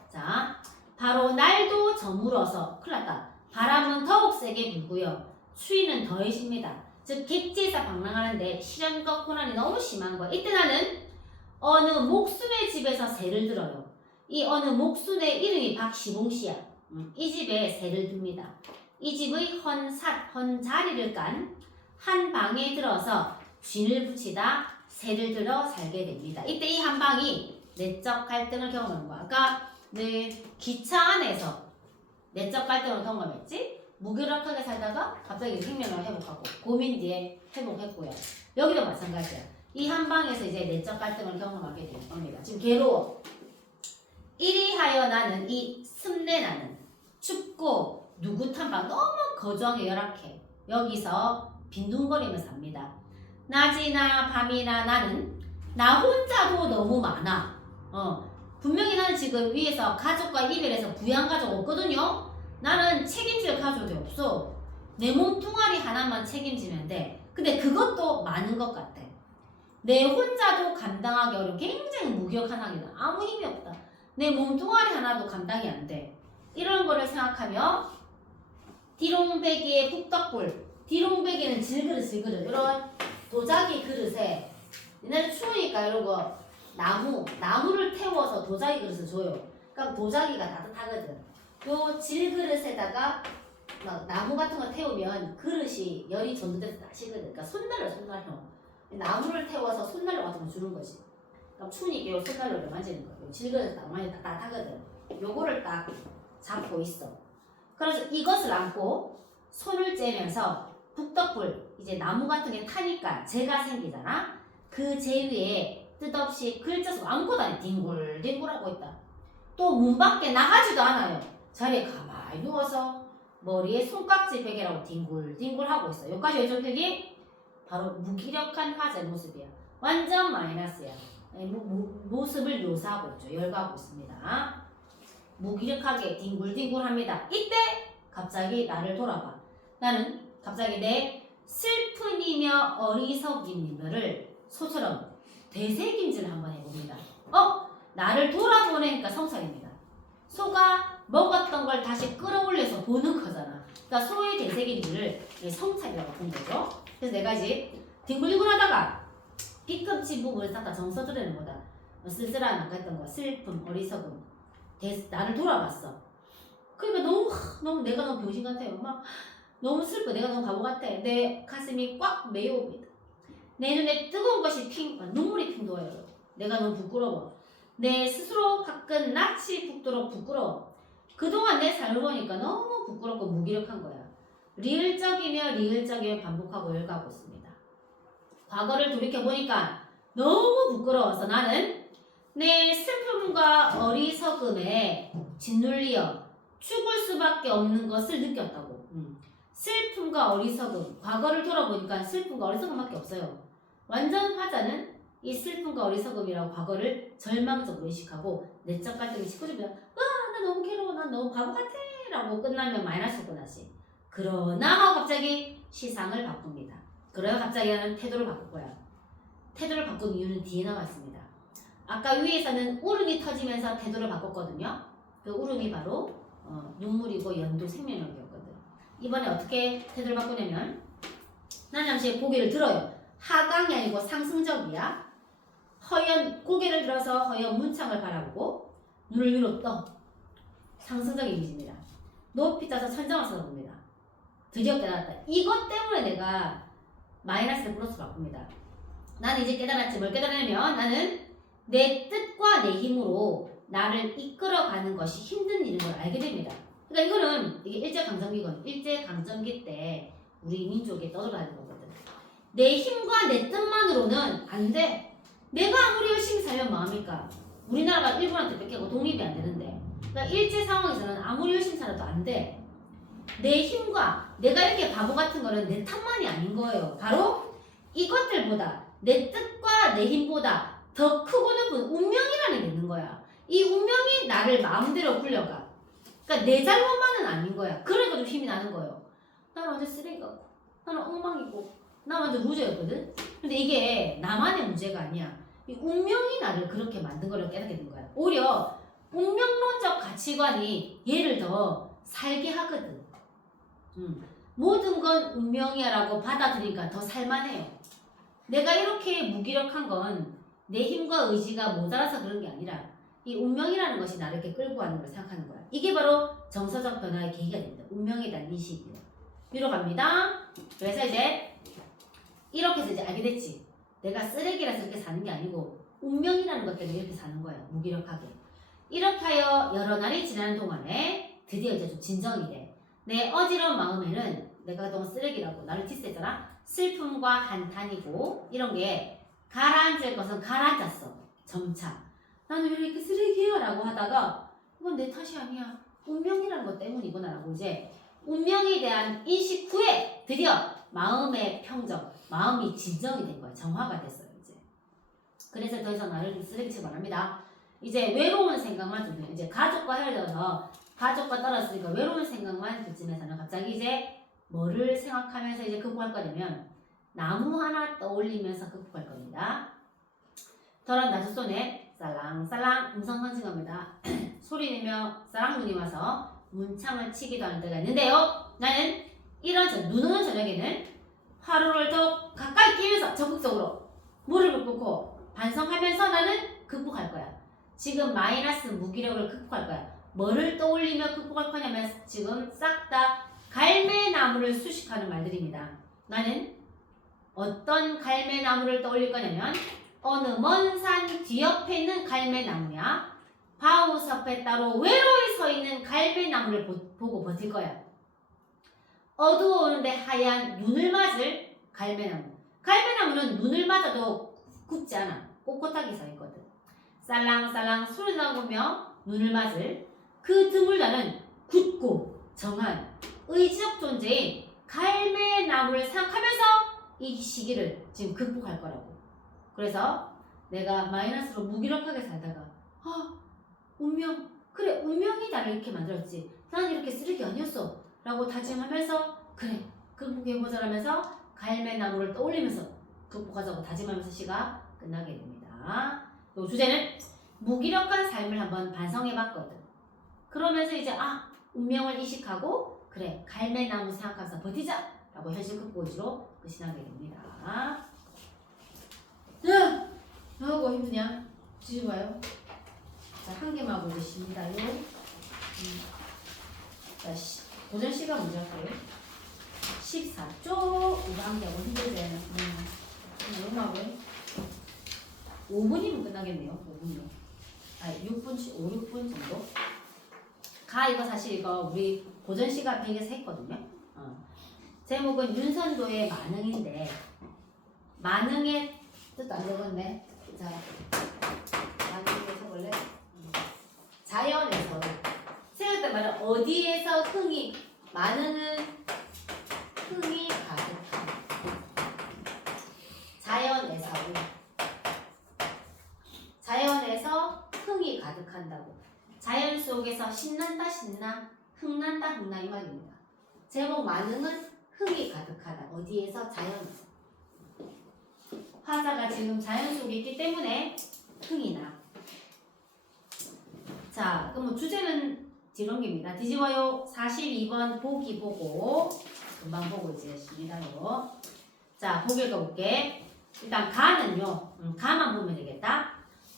자, 바로 날도 저물어서 큰일 났다. 바람은 더욱 세게 불고요. 추위는 더해집니다. 즉 객지에서 방랑하는데 시련과 고난이 너무 심한 거야. 이때 나는 어느 목순의 집에서 새를 들어요. 이 어느 목순의 이름이 박시봉 씨야. 이 집에 새를 듭니다. 이 집의 헌 자리를 깐 한 방에 들어서 쥔을 붙이다 새를 들어 살게 됩니다. 이때 이 한 방이 내적 갈등을 경험하는 거야. 아까 늘 기차 안에서 내적 갈등을 경험했지? 무기력하게 살다가 갑자기 생명을 회복하고 고민 뒤에 회복했고요. 여기도 마찬가지야. 이 한 방에서 이제 내적 갈등을 경험하게 될 겁니다. 지금 괴로워. 이리하여 나는 이 습내 나는 춥고 누긋한 방 너무 거저하게 열악해. 여기서 빈둥거리며 삽니다. 낮이나 밤이나 나는 나 혼자도 너무 많아. 분명히 나는 지금 위에서 가족과 이별해서 부양가족 없거든요. 나는 책임질 가족이 없어. 내 몸뚱아리 하나만 책임지면 돼. 근데 그것도 많은 것 같아. 내 혼자도 감당하기 어려운 굉장히 무기력한 학이다. 아무 힘이 없다. 내 몸뚱아리 하나도 감당이 안 돼. 이런 거를 생각하며 디롱배기의 북덕불. 디롱배기는 질그릇 이런 도자기 그릇에 옛날에 추우니까 이런 거 나무를 태워서 도자기 그릇을 줘요. 그러니까 도자기가 따뜻하거든. 요 질그릇에다가 막 나무 같은 거 태우면 그릇이 열이 전도돼서 나시거든. 그러니까 손난로. 나무를 태워서 손난로 같은 거 주는 거지. 그럼 추우니까 요 손난로를 만지는 거예요. 질그릇에 딱 많이 따뜻하거든. 요거를 딱 잡고 있어. 그래서 이것을 안고 손을 째면서 북덕불, 이제 나무 같은 게 타니까 재가 생기잖아. 그 재 위에 뜻없이 글자 쓰고 아무것도 안 해. 뒹굴뒹굴 하고 있다. 또 문 밖에 나가지도 않아요. 자리에 가만히 누워서 머리에 손깍지 베개라고 뒹굴뒹굴 하고 있어. 여기까지 외적 표기 바로 무기력한 화자의 모습이야. 완전 마이너스야. 모습을 묘사하고 있죠. 열거하고 있습니다. 무기력하게 뒹굴뒹굴합니다. 이때 갑자기 나를 돌아봐. 나는 갑자기 내 슬픔이며 어리석임을 소처럼 되새김질을 한번 해봅니다. 나를 돌아보내니까 성찰입니다. 소가 먹었던 걸 다시 끌어올려서 보는 거잖아. 그러니까 소위 되새김질을 성찰이라고 본 거죠. 그래서 내가 이제 뒹굴뒹굴 하다가 뒤꿈치 부분을 싹 다 정서드리는 거다. 쓸쓸한 아까 했던 거 슬픔, 어리석음, 나를 돌아봤어. 그러니까 너무 내가 너무 병신 같아요. 막 너무 슬퍼. 내가 너무 바보 같아. 내 가슴이 꽉 메여옵니다. 내 눈에 뜨거운 것이 눈물이 핑 도어요. 내가 너무 부끄러워. 내 스스로 가끔 낯이 붓도록 부끄러워. 그동안 내 삶을 보니까 너무 부끄럽고 무기력한 거야. 리을적이며 반복하고 열가고 있습니다. 과거를 돌이켜보니까 너무 부끄러워서 나는 내 슬픔과 어리석음에 짓눌리어 죽을 수밖에 없는 것을 느꼈다고. 슬픔과 어리석음, 과거를 돌아보니까 슬픔과 어리석음밖에 없어요. 완전 화자는 이 슬픔과 어리석음이라고 과거를 절망적으로 인식하고 내적 갈등이 치고집니다. 나 너무 괴로워, 난 너무 바보 같아 라고 끝나면 마이너스 끝나지. 그러나 하고 갑자기 시상을 바꿉니다. 그래야 갑자기 나는 태도를 바꿀 거야. 태도를 바꾼 이유는 뒤에 나와 있습니다. 아까 위에서는 울음이 터지면서 태도를 바꿨거든요. 그 울음이 바로 눈물이고 연도 생명력이었거든. 이번에 어떻게 태도를 바꾸냐면 난 잠시 고개를 들어요. 하강이 아니고 상승적이야. 고개를 들어서 허연 문창을 바라보고 눈을 위로 떠. 상승적인 이미지입니다. 높이 떠서 천장을 쳐다봅니다. 드디어 깨달았다. 이것 때문에 내가 마이너스를 플러스로 바꿉니다. 나는 이제 깨달았지. 뭘 깨달았냐면 나는 내 뜻과 내 힘으로 나를 이끌어가는 것이 힘든 일인 걸 알게 됩니다. 그러니까 이게 일제강점기 때 우리 민족에 떠돌아다니는 거거든. 내 힘과 내 뜻만으로는 안 돼. 내가 아무리 열심히 살면 뭐합니까? 우리나라가 일본한테 뺏기고 독립이 안 되는데. 그러니까 일제 상황에서는 아무리 열심히 살아도 안 돼. 내 힘과 내가 이렇게 바보 같은 거는 내 탓만이 아닌 거예요. 바로 이것들보다 내 뜻과 내 힘보다 더 크고 높은 운명이라는 게 있는 거야. 이 운명이 나를 마음대로 굴려가. 그러니까 내 잘못만은 아닌 거야. 그러니까 좀 힘이 나는 거예요. 나는 완전 쓰레기 같고, 나는 엉망이고, 나 완전 루저였거든. 근데 이게 나만의 문제가 아니야. 이 운명이 나를 그렇게 만든 거를 깨닫게 된 거야. 오히려 운명론적 가치관이 얘를 더 살게 하거든. 모든 건 운명이야라고 받아들이니까 더 살만해요. 내가 이렇게 무기력한 건 내 힘과 의지가 모자라서 그런 게 아니라 이 운명이라는 것이 나를 이렇게 끌고 가는 걸 생각하는 거야. 이게 바로 정서적 변화의 계기가 됩니다. 운명에 대한 인식이요. 위로 갑니다. 그래서 이렇게 해서 이제 알게 됐지. 내가 쓰레기라서 이렇게 사는 게 아니고 운명이라는 것 때문에 이렇게 사는 거예요. 무기력하게. 이렇게 하여 여러 날이 지나는 동안에 드디어 이제 좀 진정이 돼. 내 어지러운 마음에는 내가 그동안 쓰레기라고 나를 디스했잖아. 슬픔과 한탄이고 이런 게 가라앉을 것은 가라앉았어. 점차. 나는 왜 이렇게 쓰레기야? 라고 하다가 이건 내 탓이 아니야. 운명이라는 것 때문이구나 라고 이제 운명에 대한 인식 후에 드디어 마음의 평정, 마음이 진정이 된 거야. 정화가 됐어요. 이제. 그래서 더 이상 나를 쓰레기 취급 안 합니다. 이제 외로운 생각만 들면 이제 가족과 헤어져서 가족과 떨어졌으니까 외로운 생각만 들쯤에서는 갑자기 이제 뭐를 생각하면서 이제 극복할 거냐면 나무 하나 떠올리면서 극복할 겁니다. 저런 나주손에 살랑살랑 음성 헌징합니다. 소리내며 쌀랑눈이 와서 문창을 치기도 하는 때가 있는데요. 나는 눈 오는 저녁에는 하루를 더 가까이 끼면서 적극적으로 무릎을 꿇고 반성하면서 나는 극복할 거야. 지금 마이너스 무기력을 극복할 거야. 뭐를 떠올리며 극복할 거냐면 지금 싹 다 갈매나무를 수식하는 말들입니다. 나는 어떤 갈매나무를 떠올릴 거냐면 어느 먼 산 뒤옆에 있는 갈매나무야. 바우숲에 따로 외로이 서 있는 갈매나무를 보고 버틸 거야. 어두워오는데 하얀 눈을 맞을 갈매나무. 갈매나무는 눈을 맞아도 굳지 않아. 꼿꼿하게 서 있거든. 살랑살랑 소리 나고며 눈을 맞을 그 드물다는 굳고 정한 의지적 존재인 갈매나무를 생각하면서 이 시기를 지금 극복할 거라고. 그래서 내가 마이너스로 무기력하게 살다가 운명, 그래 운명이 나를 이렇게 만들었지. 난 이렇게 쓰레기 아니었어 라고 다짐하면서 그래 극복해보자 라면서 갈매나무를 떠올리면서 극복하자고 다짐하면서 시가 끝나게 됩니다. 또 주제는 무기력한 삶을 한번 반성해봤거든. 그러면서 이제 운명을 인식하고 그래 갈매나무 생각하면서 버티자 라고 현실 극복의지로 끝이나게 됩니다. 자, 하고 힘드냐? 뒤집어요. 자, 한 개만 보고 계십니다요. 자, 도전 시간 문제 할게요. 14쪽 이거 한 개하고 힘들지? 얼마고요? 5분이면 끝나겠네요. 5분이요. 6분, 5, 6분 정도. 이거 사실 이거 우리 고전 시간 팩에서 했거든요. 제목은 윤선도의 만응인데 만응의 뜻도 안 적었네. 자, 만응에 적을래? 자연에서 세웠단 말은 어디에서 흥이 만응은 흥이 가득한 자연에서 흥이 가득한다고. 자연 속에서 신난다 신나 흥난다 흥나 이 말입니다. 제목 만응은 흥이 가득하다. 어디에서? 자연에서. 화자가 지금 자연 속에 있기 때문에 흥이 나. 자, 그럼 주제는 뒤넘깁니다. 뒤집어요. 42번 보기 보고 금방 보고 이제 시기다요. 자, 보기 읽어볼게. 일단 가는요. 가만 보면 되겠다.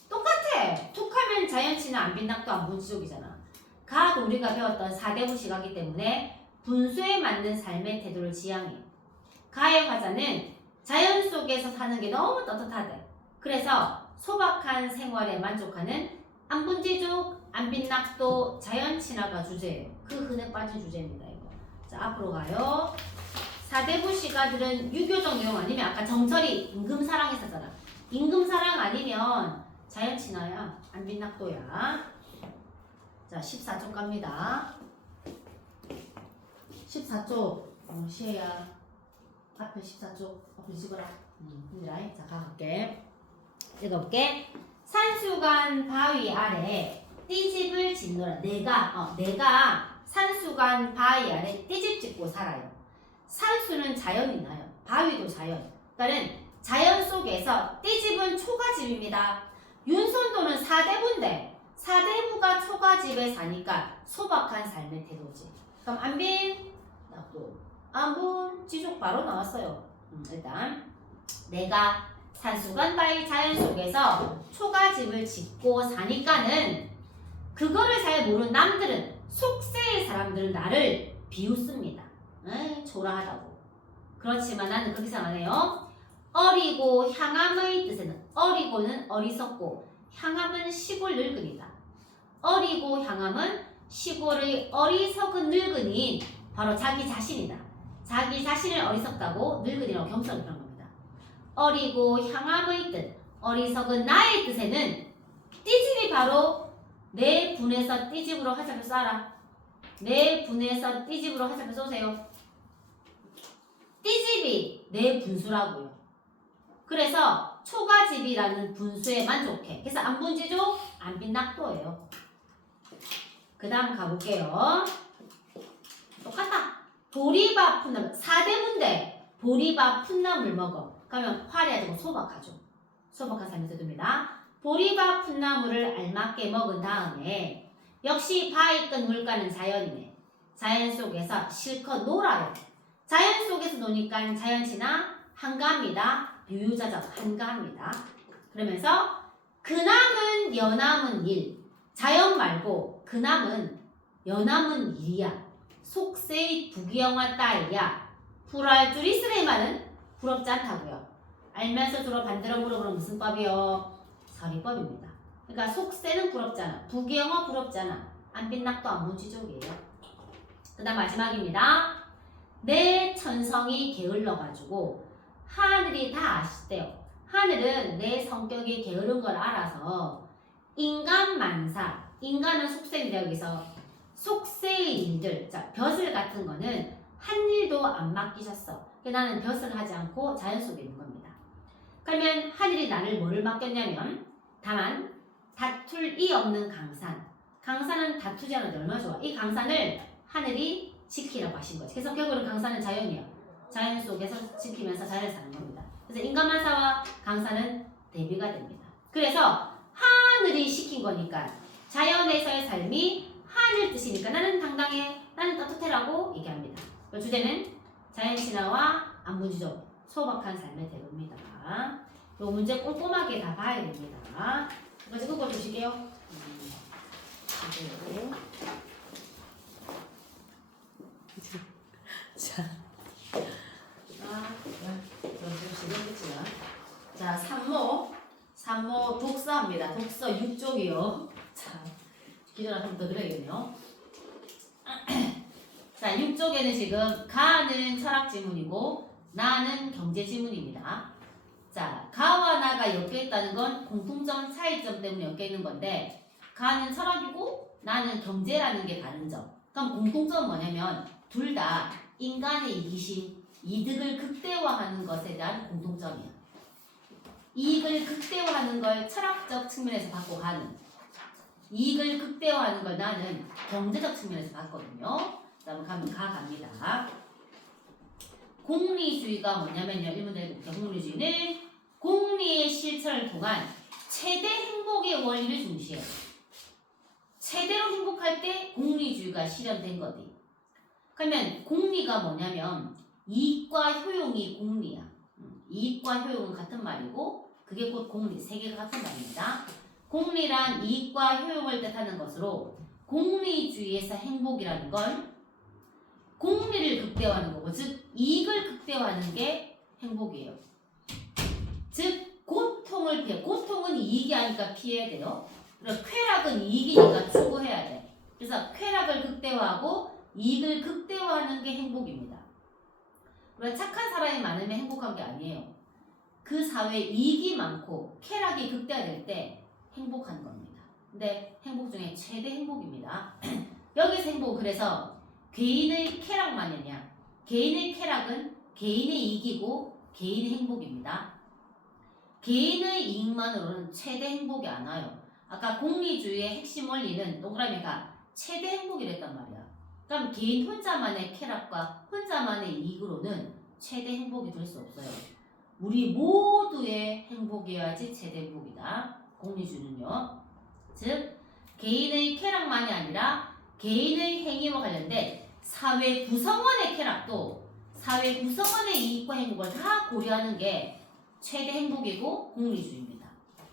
똑같아. 툭하면 자연치나 안빈낙도 안분지족이잖아. 가도 우리가 배웠던 4대부 시가기 때문에 분수에 맞는 삶의 태도를 지향해. 가의 화자는 자연 속에서 사는 게 너무 떳떳하대. 그래서 소박한 생활에 만족하는 안분지족, 안빈낙도, 자연친화가 주제예요. 그 흔해 빠진 주제입니다. 이거. 자, 앞으로 가요. 4대부 시가들은 유교적 내용 아니면 아까 정철이 임금사랑 했었잖아. 임금사랑 아니면 자연친화야. 안빈낙도야. 자, 14쪽 갑니다. 14쪽 시혜야. 앞에 14쪽 앞으로 집어라. 힘들어. 자, 가볼게. 읽어볼게. 산수간 바위 아래 띠집을 짓노라. 내가 산수간 바위 아래 띠집 짓고 살아요. 산수는 자연이나요. 바위도 자연. 그러니까 자연 속에서 띠집은 초가집입니다. 윤선도는 4대부인데 4대부가 초가집에 사니까 소박한 삶의 태도지. 그럼 안빈, 낙도, 안분, 지족 바로 나왔어요. 일단 내가 산수간 바위 자연 속에서 초가집을 짓고 사니까는 그거를 잘 모르는 남들은 속세의 사람들은 나를 비웃습니다. 초라하다고. 그렇지만 나는 그렇게 생각 안 해요. 어리고 향함의 뜻에는 어리고는 어리석고 향함은 시골 늙은이다. 어리고 향함은 시골의 어리석은 늙은이인 바로 자기 자신이다. 자기 자신을 어리석다고 늙은이라고 겸손을 표현한 겁니다. 어리고 향함의 뜻, 어리석은 나의 뜻에는 띠집이 바로 내 분에서 띠집으로 화살표 쏴라. 내 분에서 띠집으로 화살표 쏘세요. 띠집이 내 분수라고요. 그래서 초가집이라는 분수에 만족해. 그래서 안분지족, 안빈낙도예요. 그 다음 가볼게요. 똑같다. 보리밥 풋나물 4대부인데 보리밥 풋나물 먹어. 그러면 화려하고 소박하죠. 소박한 삶의 태도입니다. 보리밥 풋나물을 알맞게 먹은 다음에 역시 바위 끝 물가는 자연이네. 자연 속에서 실컷 놀아요. 자연 속에서 노니까 자연치나 한가합니다. 유유자적 한가합니다. 그러면서 그남은 여남은 일. 자연 말고 그남은 여남은 일이야. 속세의 부귀영화 딸이야. 불알 줄 있으래 말은 부럽지 않다고요. 알면서 주로 반대로 물어보는 무슨 법이요? 서리법입니다. 그러니까 속세는 부럽잖아. 부귀영화 부럽잖아. 안빈낙도 안분지족이에요. 그 다음 마지막입니다. 내 천성이 게을러가지고 하늘이 다 아시대요. 하늘은 내 성격이 게으른 걸 알아서 인간만사, 인간은 속세입니다. 여기서 속세의 일들, 자 벼슬 같은 거는 한 일도 안 맡기셨어. 나는 벼슬을 하지 않고 자연 속에 있는 겁니다. 그러면 하늘이 나를 뭐를 맡겼냐면 다만 다툴 이 없는 강산. 강산은 다투지 않아도 얼마나 좋아. 이 강산을 하늘이 지키라고 하신 거지. 그래서 결국은 강산은 자연이에요. 자연 속에서 지키면서 자연을 사는 겁니다. 그래서 인간만사와 강산은 대비가 됩니다. 그래서 하늘이 시킨 거니까 자연에서의 삶이 하늘 뜻이니까 나는 당당해. 나는 따뜻해라고 얘기합니다. 그 주제는 자연친화와 안분주족, 소박한 삶의 태도입니다. 이 문제 꼼꼼하게 다 봐야 됩니다. 먼저 그거 주실게요. 자, 자, 산모 독서합니다. 독서 6쪽이요. 자, 기존 한번 더 드려야겠네요. 자, 6쪽에는 지금 가는 철학 지문이고 나는 경제 지문입니다. 자, 가와 나가 엮여 있다는 건 공통점 차이점 때문에 엮여 있는 건데 가는 철학이고 나는 경제라는 게 다른 점. 그럼 공통점은 뭐냐면 둘 다 인간의 이기심, 이득을 극대화하는 것에 대한 공통점이야. 이익을 극대화하는 걸 철학적 측면에서 받고 가는, 이익을 극대화하는 걸 나는 경제적 측면에서 받거든요. 자, 그럼 갑니다. 공리주의가 뭐냐면요. 1문 해볼게요. 공리주의는 공리의 실천을 통한 최대 행복의 원리를 중시해요. 최대로 행복할 때 공리주의가 실현된 거지. 그러면 공리가 뭐냐면 이익과 효용이 공리야. 이익과 효용은 같은 말이고 그게 곧 공리, 세 개가 같은 말입니다. 공리란 이익과 효용을 뜻하는 것으로 공리주의에서 행복이라는 건 공리를 극대화하는 거고, 즉 이익을 극대화하는 게 행복이에요. 즉 고통을 피해, 고통은 이익이 아니까 피해야 돼요. 그리고 쾌락은 이익이니까 추구해야 돼. 그래서 쾌락을 극대화하고 이익을 극대화하는 게 행복입니다. 그리고 착한 사람이 많으면 행복한 게 아니에요. 그 사회에 이익이 많고 쾌락이 극대화될 때 행복한 겁니다. 근데 행복 중에 최대 행복입니다. 여기서 행복은 그래서 개인의 쾌락만이냐, 개인의 쾌락은 개인의 이익이고 개인의 행복입니다. 개인의 이익만으로는 최대 행복이 안 와요. 아까 공리주의의 핵심 원리는 동그라미가 최대 행복이랬단 말이야. 그럼 개인 혼자만의 쾌락과 혼자만의 이익으로는 최대 행복이 될 수 없어요. 우리 모두의 행복이어야지 최대 행복이다. 공리주의는요. 즉 개인의 쾌락만이 아니라 개인의 행위와 관련된 사회 구성원의 쾌락도 사회 구성원의 이익과 행복을 다 고려하는 게 최대 행복이고 공리주의입니다.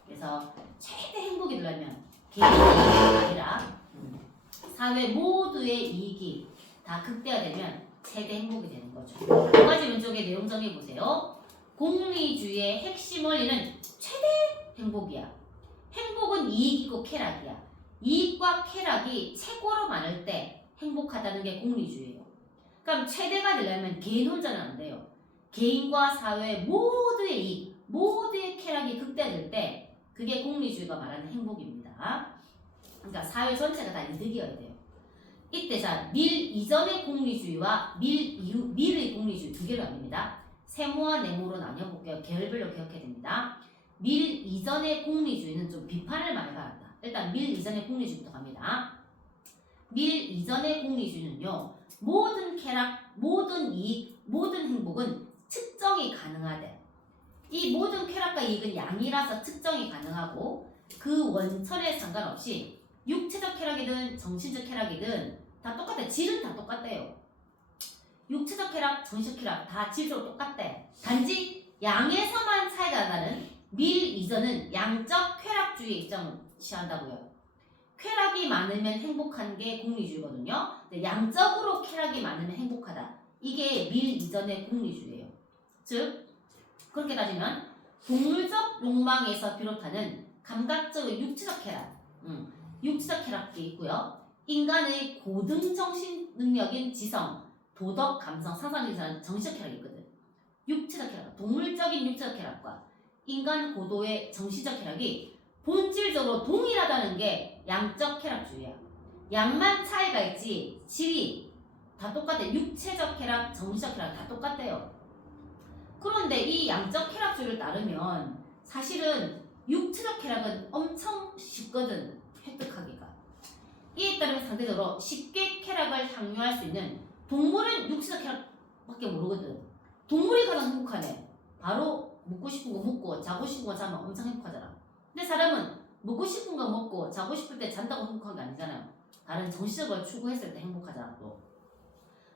그래서 최대 행복이 되려면 개인의 이익이 아니라 사회 모두의 이익이 다 극대화되면 최대 행복이 되는 거죠. 두 가지 왼쪽에 내용 정해 보세요. 공리주의의 핵심 원리는 최대 행복이야. 행복은 이익이고 쾌락이야. 이익과 쾌락이 최고로 많을 때 행복하다는 게 공리주의예요. 그럼 최대가 되려면 개인 혼자는 안 돼요. 개인과 사회 모두의 이익, 모두의 쾌락이 극대화될 때 그게 공리주의가 말하는 행복입니다. 그러니까 사회 전체가 다 이득이어야 돼요. 이때 자, 밀 이전의 공리주의와 밀의 공리주의 두 개로 나뉩니다. 세모와 네모로 나뉘어볼게요. 계열별로 기억해야 됩니다. 밀 이전의 공리주의는 좀 비판을 많이 받았다. 일단 밀 이전의 공리주의부터 갑니다. 밀 이전의 공리주의는요. 모든 쾌락, 모든 이익, 모든 행복은 측정이 가능하대. 이 모든 쾌락과 이익은 양이라서 측정이 가능하고 그 원천에 상관없이 육체적 쾌락이든 정신적 쾌락이든 다 똑같아. 질은 다 똑같대요. 육체적 쾌락, 정신적 쾌락 다 질적으로 똑같대. 단지 양에서만 차이가 나는 밀 이전은 양적 쾌락주의 입장을 취한다고요. 쾌락이 많으면 행복한 게 공리주의거든요. 양적으로 쾌락이 많으면 행복하다. 이게 밀 이전의 공리주의예요. 즉 그렇게 따지면 동물적 욕망에서 비롯하는 감각적 육체적 쾌락, 육체적 쾌락이 있고요. 인간의 고등 정신 능력인 지성, 도덕, 감성, 상상력이라는 정신적 쾌락이 있거든. 육체적 쾌락, 동물적인 육체적 쾌락과 인간 고도의 정신적 쾌락이 본질적으로 동일하다는 게 양적 쾌락주의야. 양만 차이가 있지 질이 다 똑같아. 육체적 쾌락, 정신적 쾌락 다 똑같대요. 그런데 이 양적 쾌락주의를 따르면 사실은 육체적 쾌락은 엄청 쉽거든. 획득하기가. 이에 따르면 상대적으로 쉽게 쾌락을 향유할 수 있는 동물은 육체적 쾌락밖에 모르거든. 동물이 가장 행복하네. 바로 먹고 싶은 거 먹고 자고 싶은 거 자면 엄청 행복하잖아. 근데 사람은 먹고 싶은 거 먹고 자고 싶을 때 잔다고 행복한 게 아니잖아요. 다른 정신적으로 추구했을 때 행복하잖아. 또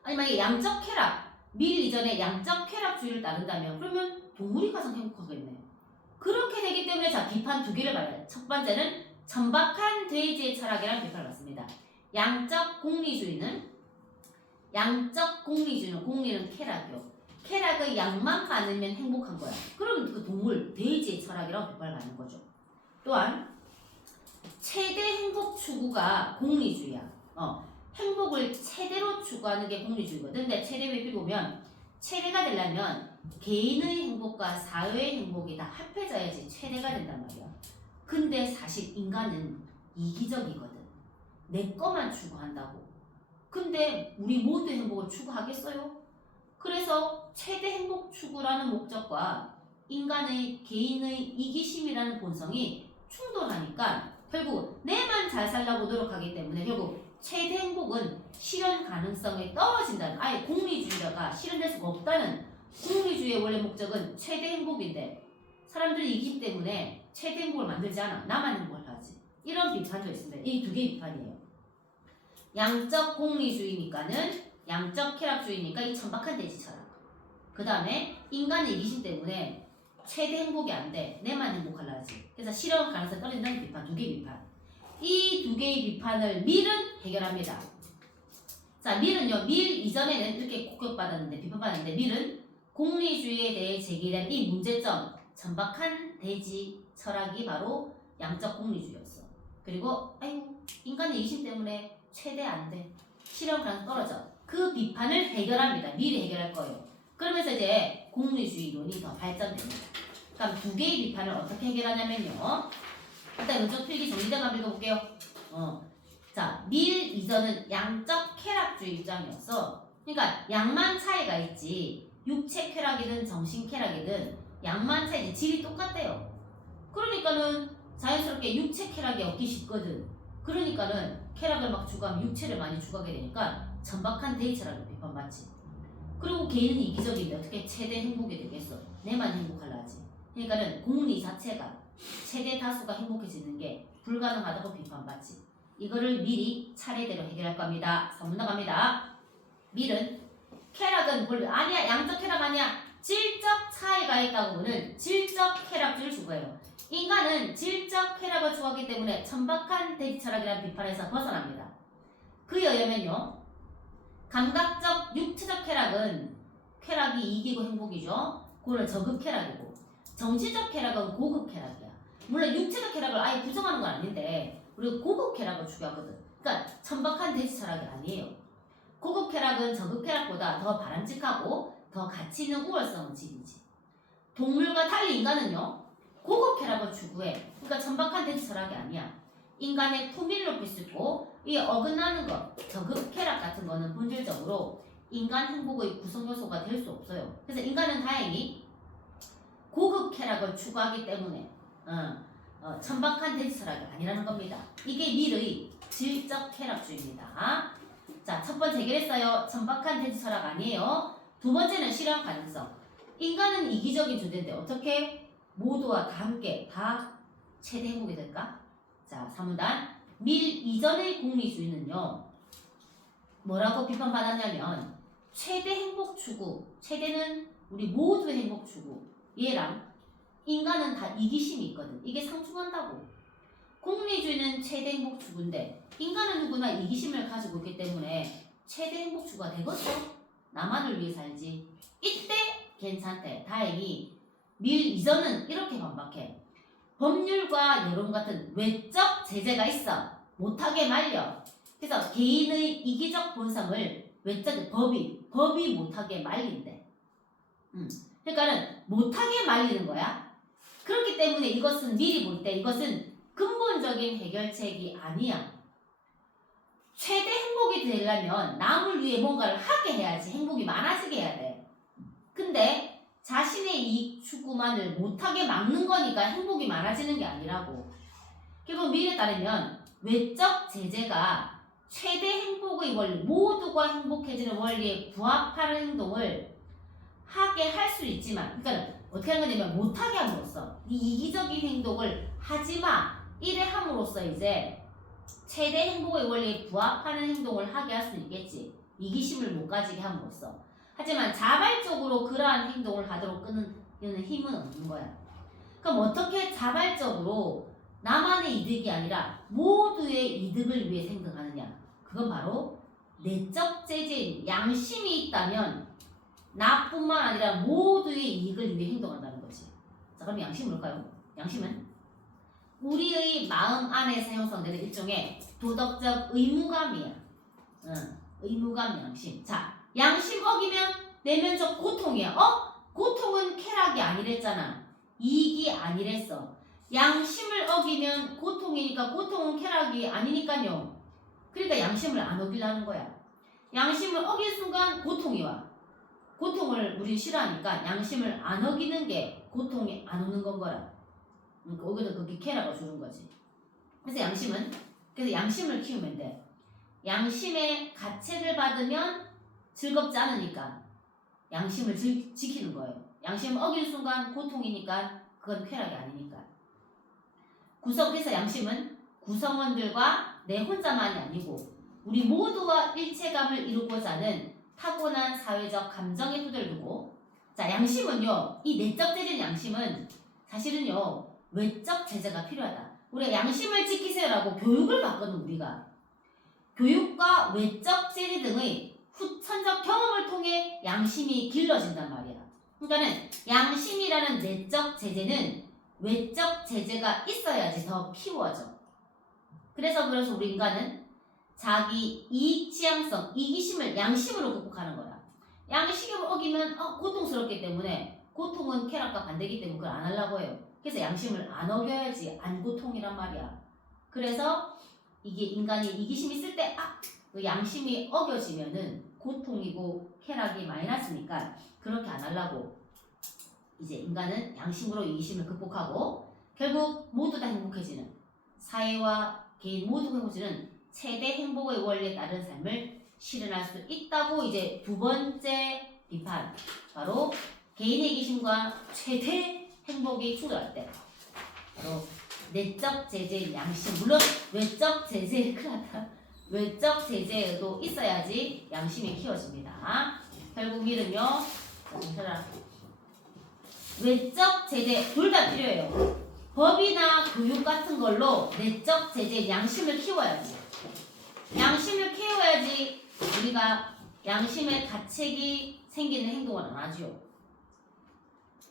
아니 만약에 양적 쾌락, 밀 이전에 양적 쾌락주의를 따른다면 그러면 동물이 가장 행복하겠네. 그렇게 되기 때문에 자 비판 두 개를 말해요. 첫 번째는 천박한 돼지의 철학이라는 비판을 받습니다. 양적 공리주의는 공리는 쾌락이요. 쾌락의 양만 많으면 행복한 거야. 그럼 그 동물 돼지의 철학이라고 비판을 받는 거죠. 또한 최대 행복 추구가 공리주의야. 행복을 최대로 추구하는 게 공리주의거든. 근데 최대 왜 보면 최대가 되려면 개인의 행복과 사회의 행복이 다 합해져야지 최대가 된단 말이야. 근데 사실 인간은 이기적이거든. 내 것만 추구한다고. 근데 우리 모두의 행복을 추구하겠어요? 그래서 최대 행복 추구라는 목적과 인간의 개인의 이기심이라는 본성이 충돌하니까 결국 내만 잘 살려고 노력하기 때문에 결국 최대 행복은 실현 가능성이 떨어진다는, 아예 공리주의가 실현될 수가 없다는, 공리주의의 원래 목적은 최대 행복인데 사람들이 이기기 때문에 최대 행복을 만들지 않아. 나만 행복을 하지. 이런 비판도 있습니다. 이 두 개의 비판이에요. 양적 공리주의니까는 양적 쾌락주의니까 이 천박한 돼지 철학. 그 다음에 인간의 이기심 때문에 최대 행복이 안 돼. 내만 행복하려 하지. 그래서 실현 가능성이 떨어진다는 비판. 두 개의 비판. 이 두 개의 비판을 밀은 해결합니다. 자, 밀은요. 밀 이전에는 이렇게 공격받았는데, 비판받았는데 밀은 공리주의에 대해 제기된 이 문제점, 천박한 돼지 철학이 바로 양적 공리주의였어. 그리고 아이고 인간의 이기심 때문에 최대 안 돼. 실현 가능성 떨어져. 그 비판을 해결합니다. 밀이 해결할 거예요. 그러면서 이제 공리주의론이 더 발전됩니다. 그럼 두 개의 비판을 어떻게 해결하냐면요. 일단 왼쪽 필기 정리된 거 한번 읽어볼게요. 자, 밀 이전은 양적 쾌락주의 입장이었어. 그러니까 양만 차이가 있지. 육체 쾌락이든 정신 쾌락이든 양만 차이지 질이 똑같대요. 그러니까는 자연스럽게 육체 쾌락이 얻기 쉽거든. 그러니까는 쾌락을 막 추구하면 육체를 많이 추구하게 되니까 천박한 데이처라고 비판받지. 그리고 개인은 이기적인데 어떻게 최대 행복이 되겠어? 내만 행복하려 하지. 그러니까는 공리 자체가 최대 다수가 행복해지는 게 불가능하다고 비판받지. 이거를 미리 차례대로 해결할 겁니다. 3문 나갑니다. 밀은 쾌락은 뭘 아니야. 양적 쾌락 아니야. 질적 차이가 있다고 보는 질적 쾌락주의를 추구해요. 인간은 질적 쾌락을 추구하기 때문에 천박한 돼지 철학이라는 비판에서 벗어납니다. 그에 의하면요. 감각적 육체적 쾌락은 쾌락이 이기고 행복이죠. 그거는 저급 쾌락이고 정치적 쾌락은 고급 쾌락이야. 물론 육체적 쾌락을 아예 부정하는 건 아닌데 우리가 고급 쾌락을 추구하거든. 그러니까 천박한 돼지 철학이 아니에요. 고급 쾌락은 저급 쾌락보다 더 바람직하고 더 가치 있는 우월성을 지니지. 동물과 달리 인간은요. 고급 쾌락을 추구해. 그러니까 천박한 돼지 철학이 아니야. 인간의 품위를 높일 수 있고 이 어긋나는 것, 저급 쾌락 같은 거는 본질적으로 인간 행복의 구성 요소가 될 수 없어요. 그래서 인간은 다행히 고급 쾌락을 추구하기 때문에 천박한 돼지 철학이 아니라는 겁니다. 이게 밀의 질적 쾌락주의입니다. 자, 첫 번째 해결했어요. 천박한 돼지 철학 아니에요. 두 번째는 실현 가능성. 인간은 이기적인 존재인데 어떻게 모두와 다 함께 다 최대 행복이 될까? 자, 3문단 밀 이전의 공리주의는요. 뭐라고 비판받았냐면 최대 행복 추구, 최대는 우리 모두의 행복 추구, 얘랑 인간은 다 이기심이 있거든. 이게 상충한다고. 공리주의는 최대 행복 추구인데 인간은 누구나 이기심을 가지고 있기 때문에 최대 행복 추구가 되겠어? 나만을 위해 살지. 이때 괜찮대. 다행히 밀 이전은 이렇게 반박해. 법률과 여론 같은 외적 제재가 있어. 못하게 말려. 그래서 개인의 이기적 본성을 외적 법이 못하게 말린대. 그러니까는 못하게 말리는 거야. 그렇기 때문에 이것은 미리 볼 때 이것은 근본적인 해결책이 아니야. 최대 행복이 되려면 남을 위해 뭔가를 하게 해야지 행복이 많아지게 해야 돼. 근데 자신의 이익 추구만을 못하게 막는 거니까 행복이 많아지는 게 아니라고. 결국 밀에 따르면 외적 제재가 최대 행복의 원리, 모두가 행복해지는 원리에 부합하는 행동을 하게 할 수 있지만, 그러니까 어떻게 하는 거냐면 못하게 함으로써 이 이기적인 행동을 하지마 이래 함으로써 이제 최대 행복의 원리에 부합하는 행동을 하게 할 수 있겠지. 이기심을 못 가지게 함으로써. 하지만 자발적으로 그러한 행동을 하도록 끄는 힘은 없는 거야. 그럼 어떻게 자발적으로 나만의 이득이 아니라 모두의 이득을 위해 생각하느냐? 그건 바로 내적 제재인 양심이 있다면 나뿐만 아니라 모두의 이익을 위해 행동한다는 거지. 자, 그럼 양심은 뭘까요? 양심은 우리의 마음 안에서 형성되는 일종의 도덕적 의무감이야. 의무감 양심. 자, 양심 어기면 내면적 고통이야. 고통은 쾌락이 아니랬잖아. 이익이 아니랬어. 양심을 어기면 고통이니까 고통은 쾌락이 아니니까요. 그러니까 양심을 안 어기려는 거야. 양심을 어긴 순간 고통이 와. 고통을 우리 싫어하니까 양심을 안 어기는 게 고통이 안 오는 건 거라. 그러니까 오히려 그게 쾌락을 주는 거지. 그래서 양심을 키우면 돼. 양심의 가책을 받으면 즐겁지 않으니까 양심을 지키는 거예요. 양심을 어긴 순간 고통이니까 그건 쾌락이 아니니까. 그래서 양심은 구성원들과 내 혼자만이 아니고 우리 모두와 일체감을 이루고자 하는 타고난 사회적 감정의 토대를 두고, 자, 양심은요, 이 내적 제재인 양심은 사실은요 외적 제재가 필요하다. 우리가 양심을 지키세요라고 교육을 받거든. 우리가 교육과 외적 제재 등의 후천적 경험을 통해 양심이 길러진단 말이야. 그러니까는 양심이라는 내적 제재는 외적 제재가 있어야지 더 키워져. 그래서 우리 인간은 자기 이익 지향성, 이기심을 양심으로 극복하는 거야. 양심을 어기면 고통스럽기 때문에, 고통은 쾌락과 반대이기 때문에 그걸 안 하려고 해요. 그래서 양심을 안 어겨야지 안 고통이란 말이야. 그래서 이게 인간이 이기심이 있을 때 그 양심이 어겨지면은 고통이고 쾌락이 마이너스니까 그렇게 안 하려고 이제 인간은 양심으로 이기심을 극복하고 결국 모두 다 행복해지는, 사회와 개인 모두 행복해지는 최대 행복의 원리에 따른 삶을 실현할 수 있다고 이제 두 번째 비판, 바로 개인의 이기심과 최대 행복이 충돌할 때 바로 내적 제재인 양심, 물론 외적 제재, 외적 제재도 있어야지 양심이 키워집니다. 결국 밀은요, 외적 제재 둘 다 필요해요. 법이나 교육 같은 걸로 내적 제재 양심을 키워야지. 양심을 키워야지 우리가 양심의 가책이 생기는 행동을 안 하죠.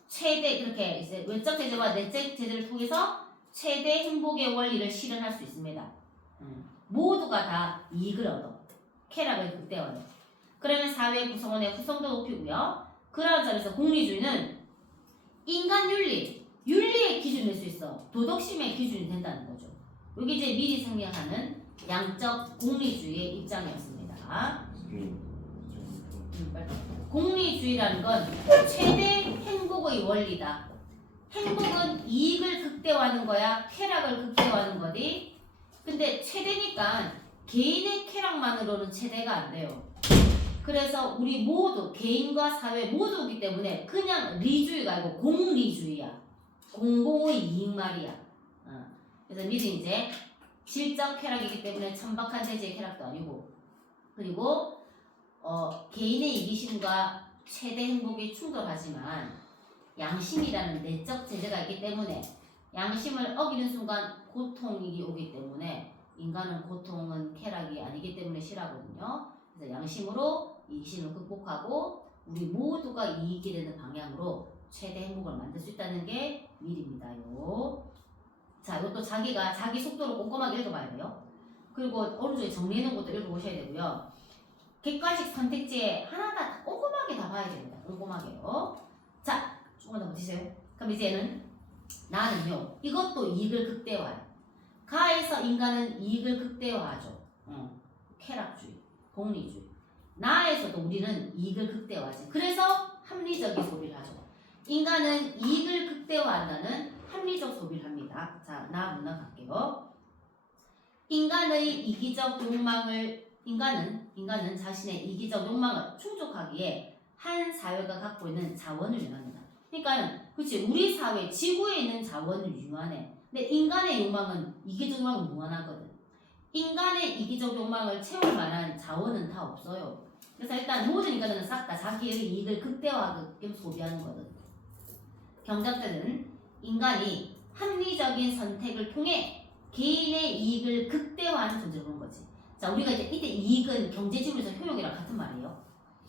최대 이렇게 이제 외적 제재와 내적 제재를 통해서 최대 행복의 원리를 실현할 수 있습니다. 모두가 다 이익을 얻어. 쾌락을 극대화해. 그러면 사회 구성원의 구성도 높이고요. 그런 점에서 공리주의는 인간 윤리의 기준일 수 있어. 도덕심의 기준이 된다는 거죠. 이게 이제 미리 생략하는 양적 공리주의의 입장이었습니다. 공리주의라는 건 최대 행복의 원리다. 행복은 이익을 극대화하는 거야, 쾌락을 극대화하는 거지. 근데 최대니까 개인의 쾌락만으로는 최대가 안 돼요. 그래서 우리 모두, 개인과 사회 모두이기 때문에 그냥 리주의가 아니고 공리주의야. 공공의 이익 말이야. 그래서 미리 이제 질적 쾌락이기 때문에 천박한 대지의 쾌락도 아니고, 그리고 개인의 이기심과 최대 행복이 충돌하지만 양심이라는 내적 제재가 있기 때문에 양심을 어기는 순간 고통이 오기 때문에 인간은 고통은 쾌락이 아니기 때문에 싫어하거든요. 그래서 양심으로 이기심을 극복하고 우리 모두가 이익이 되는 방향으로 최대 행복을 만들 수 있다는 게 미리입니다요. 자, 이것도 자기 속도로 꼼꼼하게 읽어봐야 돼요. 그리고 오른쪽에 정리해놓은 것도 읽어보셔야 되고요. 객관식 선택지에 하나다 꼼꼼하게 다 봐야 됩니다. 꼼꼼하게요. 자, 조금 더 보시세요. 그럼 이제는 나는요, 이것도 이익을 극대화해. 가에서 인간은 이익을 극대화하죠. 쾌락주의, 공리주의. 나에서도 우리는 이익을 극대화하지. 그래서 합리적인 소비를 하죠. 인간은 이익을 극대화한다는 합리적 소비를 합니다. 자, 나 문화 갈게요. 인간의 이기적 욕망을 인간은 자신의 이기적 욕망을 충족하기에 한 사회가 갖고 있는 자원을 유한합니다. 그러니까는 그렇지, 우리 사회 지구에 있는 자원을 유한해. 근데 인간의 욕망은 이기적 욕망은 무한하거든. 인간의 이기적 욕망을 채울 만한 자원은 다 없어요. 그래서 일단 모든 인간은 싹 다 자기의 이익을 극대화하게끔 소비하는 거거든. 경제학자들은 인간이 합리적인 선택을 통해 개인의 이익을 극대화하는 존재로 보는 거지. 자, 우리가 이제 이때 이익은 경제지문에서 효용이랑 같은 말이에요.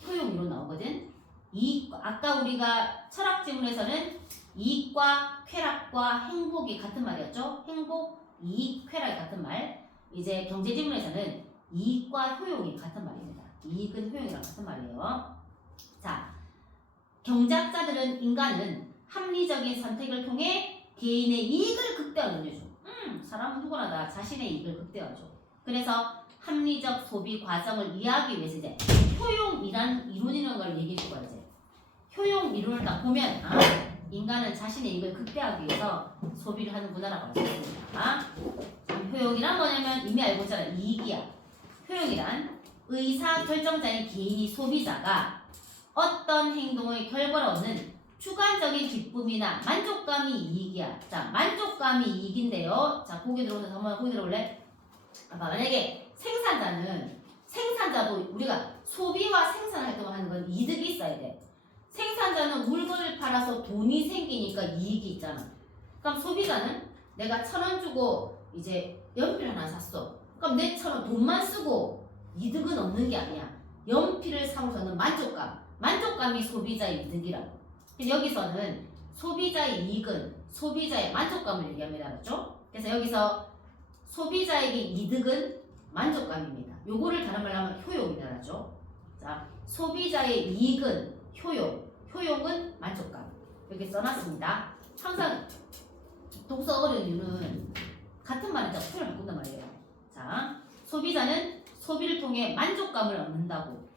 효용으로 나오거든. 이익, 아까 우리가 철학 지문에서는 이익과 쾌락과 행복이 같은 말이었죠. 행복, 이익, 쾌락이 같은 말. 이제 경제 지문에서는 이익과 효용이 같은 말입니다. 이익은 효용이랑 같은 말이에요. 자, 경제학자들은 인간은 합리적인 선택을 통해 개인의 이익을 극대화하는 거죠. 사람은 누구나 다 자신의 이익을 극대화하죠. 그래서 합리적 소비 과정을 이해하기 위해서 이제 효용이란 이론이라는 걸 얘기해 주고 이제 효용 이론을 딱 보면 인간은 자신의 이익을 극대화하기 위해서 소비를 하는 문화라고 할 수 있습니다. 효용이란 뭐냐면 이미 알고 있잖아. 이익이야. 효용이란 의사 결정자인 개인이 소비자가 어떤 행동의 결과로 얻는 주관적인 기쁨이나 만족감이 이익이야. 자, 만족감이 이익인데요. 자, 고개 들어오면서 한번 고개 들어올래? 만약에 생산자도 우리가 소비와 생산 활동을 하는 건 이득이 있어야 돼. 생산자는 물건을 팔아서 돈이 생기니까 이익이 있잖아. 그럼 소비자는 내가 1,000원 주고 이제 연필 하나 샀어. 그럼 내 1,000원 돈만 쓰고 이득은 없는 게 아니야. 연필을 사고서는 만족감이 소비자의 이득이라고. 여기서는 소비자의 이익은 소비자의 만족감을 얘기합니다. 그렇죠? 그래서 여기서 소비자에게 이득은 만족감입니다. 요거를 다른 말로 하면 효용이다. 그렇죠? 자, 소비자의 이익은 효용은 만족감. 이렇게 써놨습니다. 항상 독서 어려운 이유는 같은 말은 표현을 바꾼단 말이에요. 자, 소비자는 소비를 통해 만족감을 얻는다고.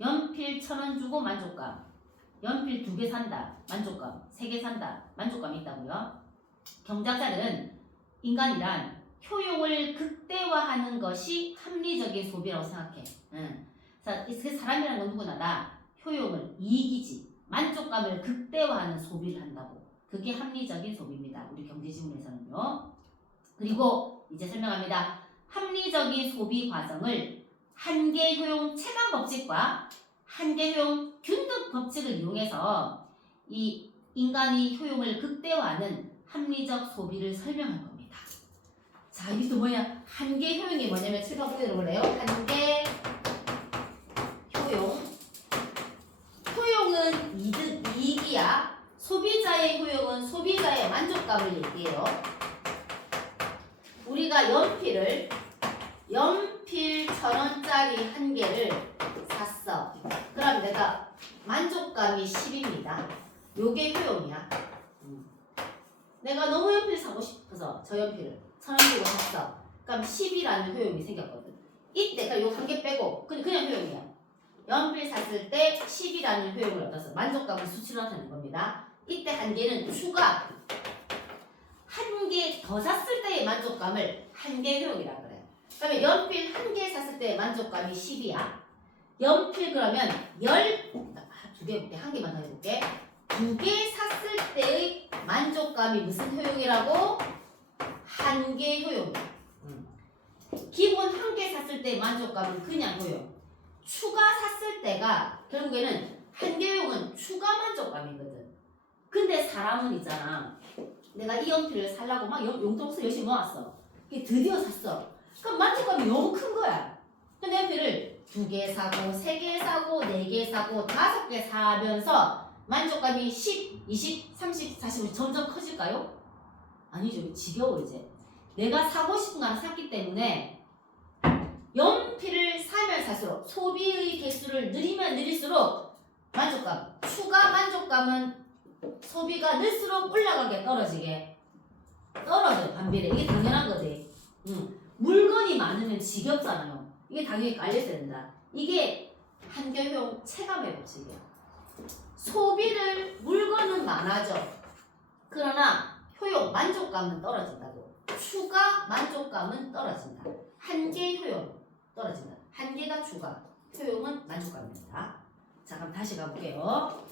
연필 1,000원 주고 만족감. 연필 2개 산다. 만족감. 3개 산다. 만족감이 있다고요. 경제학자들은 인간이란 효용을 극대화하는 것이 합리적인 소비라고 생각해. 자, 그 사람이라는 건 누구나 다 효용을 이익이지 만족감을 극대화하는 소비를 한다고. 그게 합리적인 소비입니다. 우리 경제지문에서는요. 그리고 이제 설명합니다. 합리적인 소비 과정을 한계 효용 체감 법칙과 한계 효용 균등 법칙을 이용해서 이 인간이 효용을 극대화하는 합리적 소비를 설명할 겁니다. 자, 이게 또 뭐야? 한계 효용이 뭐냐면 체감 보게 들어볼래요? 한계 효용은 이익이야. 소비자의 효용은 소비자의 만족감을 얘기해요. 우리가 연필 1,000원짜리 한 개를 샀어. 그럼 내가 만족감이 10입니다. 요게 효용이야. 내가 너무 연필 사고 싶어서 저 연필을 1,000원 주고 샀어. 그럼 10이라는 효용이 생겼거든. 이때가 요 한 개 빼고 그냥 효용이야. 연필 샀을 때 10이라는 효용을 얻어서 만족감을 수치로 나타내는 겁니다. 이때 한 개는 추가. 한 개 더 샀을 때의 만족감을 한계 효용이라 그래. 그러면 연필 한 개 샀을 때의 만족감이 10이야. 연필 그러면 2개 해볼게. 한 개만 더 해볼게. 2개 샀을 때의 만족감이 무슨 효용이라고? 한계 효용이야. 기본 한 개 샀을 때의 만족감은 그냥 효용. 추가 샀을 때가 결국에는 한계 효용은 추가 만족감이거든. 근데 사람은 있잖아. 내가 이 연필을 살라고 막 용돈을 열심히 모았어. 드디어 샀어. 그럼 만족감이 너무 큰 거야. 근데 연필을 2개 사고 3개 사고 4개 사고 5개 사면서 만족감이 10, 20, 30, 40이 점점 커질까요? 아니죠. 지겨워 이제. 내가 사고 싶은 거 하나 샀기 때문에 연필을 사면 살수록 소비의 개수를 늘리면 늘릴수록 만족감, 추가 만족감은 소비가 늘수록 올라가게 떨어져요. 반비례. 이게 당연한 거지. 물건이 많으면 지겹잖아요. 이게 당연히 깔려야 된다. 이게 한계효용 체감의 법칙이야. 물건은 많아져. 그러나 효용, 만족감은 떨어진다고. 추가 만족감은 떨어진다. 한계 효용 떨어진다. 한계가 추가, 효용은 만족감입니다. 자, 그럼 다시 가볼게요.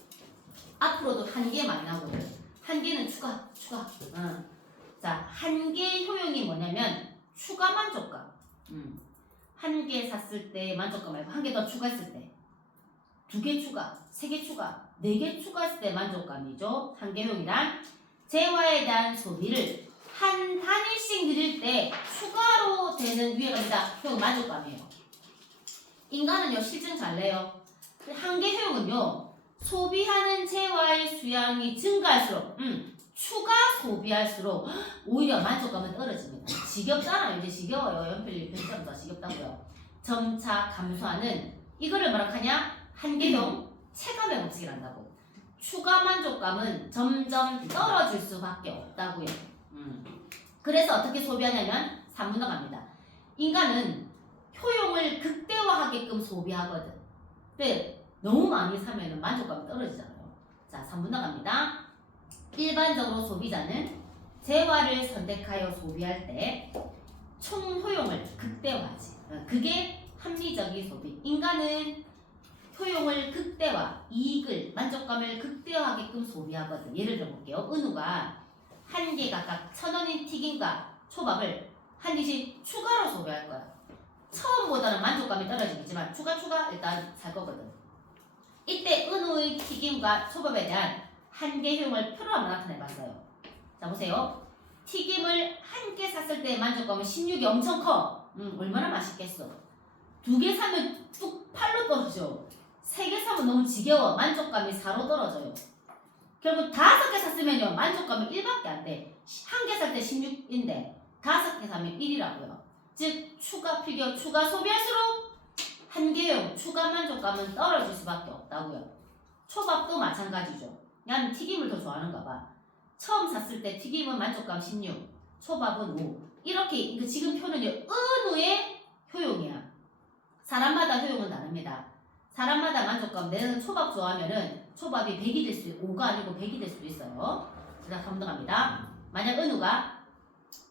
앞으로도 한계 많이 나오거든. 한계는 추가. 자, 한계 효용이 뭐냐면 추가 만족감. 한 개 샀을 때 만족감 말고 한 개 더 추가했을 때. 2개 추가, 3개 추가, 4개 추가했을 때 만족감이죠. 한계효용이란 재화에 대한 소비를 한 단위씩 늘릴 때 추가로 되는 위에 갑니다. 효용 만족감이에요. 인간은요 실증 잘 내요. 한계효용은요 소비하는 재화의 수량이 증가할수록 추가 소비할수록 오히려 만족감은 떨어집니다. 지겹잖아요. 이제 지겨워요. 연필 편점도 지겹다고요. 점차 감소하는 이거를 뭐라 하냐? 한계효용 체감의 법칙을 한다고. 추가 만족감은 점점 떨어질 수밖에 없다고요. 그래서 어떻게 소비하냐면 3분 나갑니다. 인간은 효용을 극대화하게끔 소비하거든. 근데 너무 많이 사면 만족감이 떨어지잖아요. 자, 3분 나갑니다. 일반적으로 소비자는 재화를 선택하여 소비할 때 총 효용을 극대화하지. 그게 합리적인 소비. 인간은 효용을 극대화, 이익을, 만족감을 극대화하게끔 소비하거든. 예를 들어 볼게요. 은우가 한 개 각각 1,000원인 튀김과 초밥을 한 개씩 추가로 소비할 거야. 처음보다는 만족감이 떨어지겠지만 추가 일단 살 거거든. 이때 은우의 튀김과 초밥에 대한 한계 효용을 표로 한번 나타내 봤어요. 자 보세요. 튀김을 한 개 샀을 때 만족감은 16이 엄청 커. 얼마나 맛있겠어. 2개 사면 뚝 8로 떨어져. 3개 사면 너무 지겨워. 만족감이 4로 떨어져요. 결국 5개 샀으면요 만족감은 1밖에 안 돼. 한 개 살 때 16인데 5개 사면 1이라고요. 즉 추가 필겨, 추가 소비할수록 한계용 추가 만족감은 떨어질 수밖에 없다고요. 초밥도 마찬가지죠. 나는 튀김을 더 좋아하는가 봐. 처음 샀을 때 튀김은 만족감 16, 초밥은 5. 이렇게 지금 표는요 은우의 효용이야. 사람마다 효용은 다릅니다. 사람마다 만족감, 내가 초밥 좋아하면은 초밥이 100이 될 수, 5가 아니고 100이 될 수도 있어요. 자, 감독합니다. 만약 은우가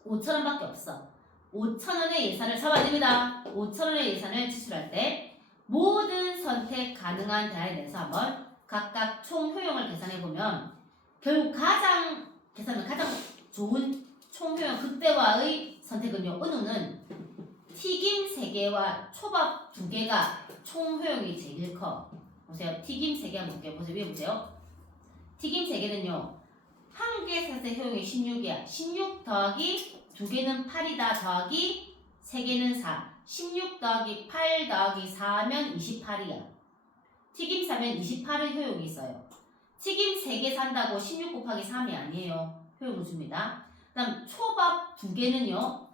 5,000원밖에 없어. 5,000원의 예산을 잡아냅니다. 5,000원의 예산을 지출할 때 모든 선택 가능한 대안에 대해서 한번 각각 총 효용을 계산해보면 결국 가장 좋은 총 효용 극대화의 선택은요. 은우는 튀김 3개와 초밥 2개가 총 효용이 제일 커. 보세요. 튀김 3개 한번 볼게요. 보세요. 위에 보세요. 튀김 3개는요. 한 개 샀을 때 효용이 16이야. 16 더하기 2개는 8이다 더하기 3개는 4. 16 더하기 8 더하기 4면 28이야. 튀김 사면 28의 효용이 있어요. 튀김 3개 산다고 16 곱하기 3이 아니에요. 효용을 줍니다. 그 다음 초밥 2개는요.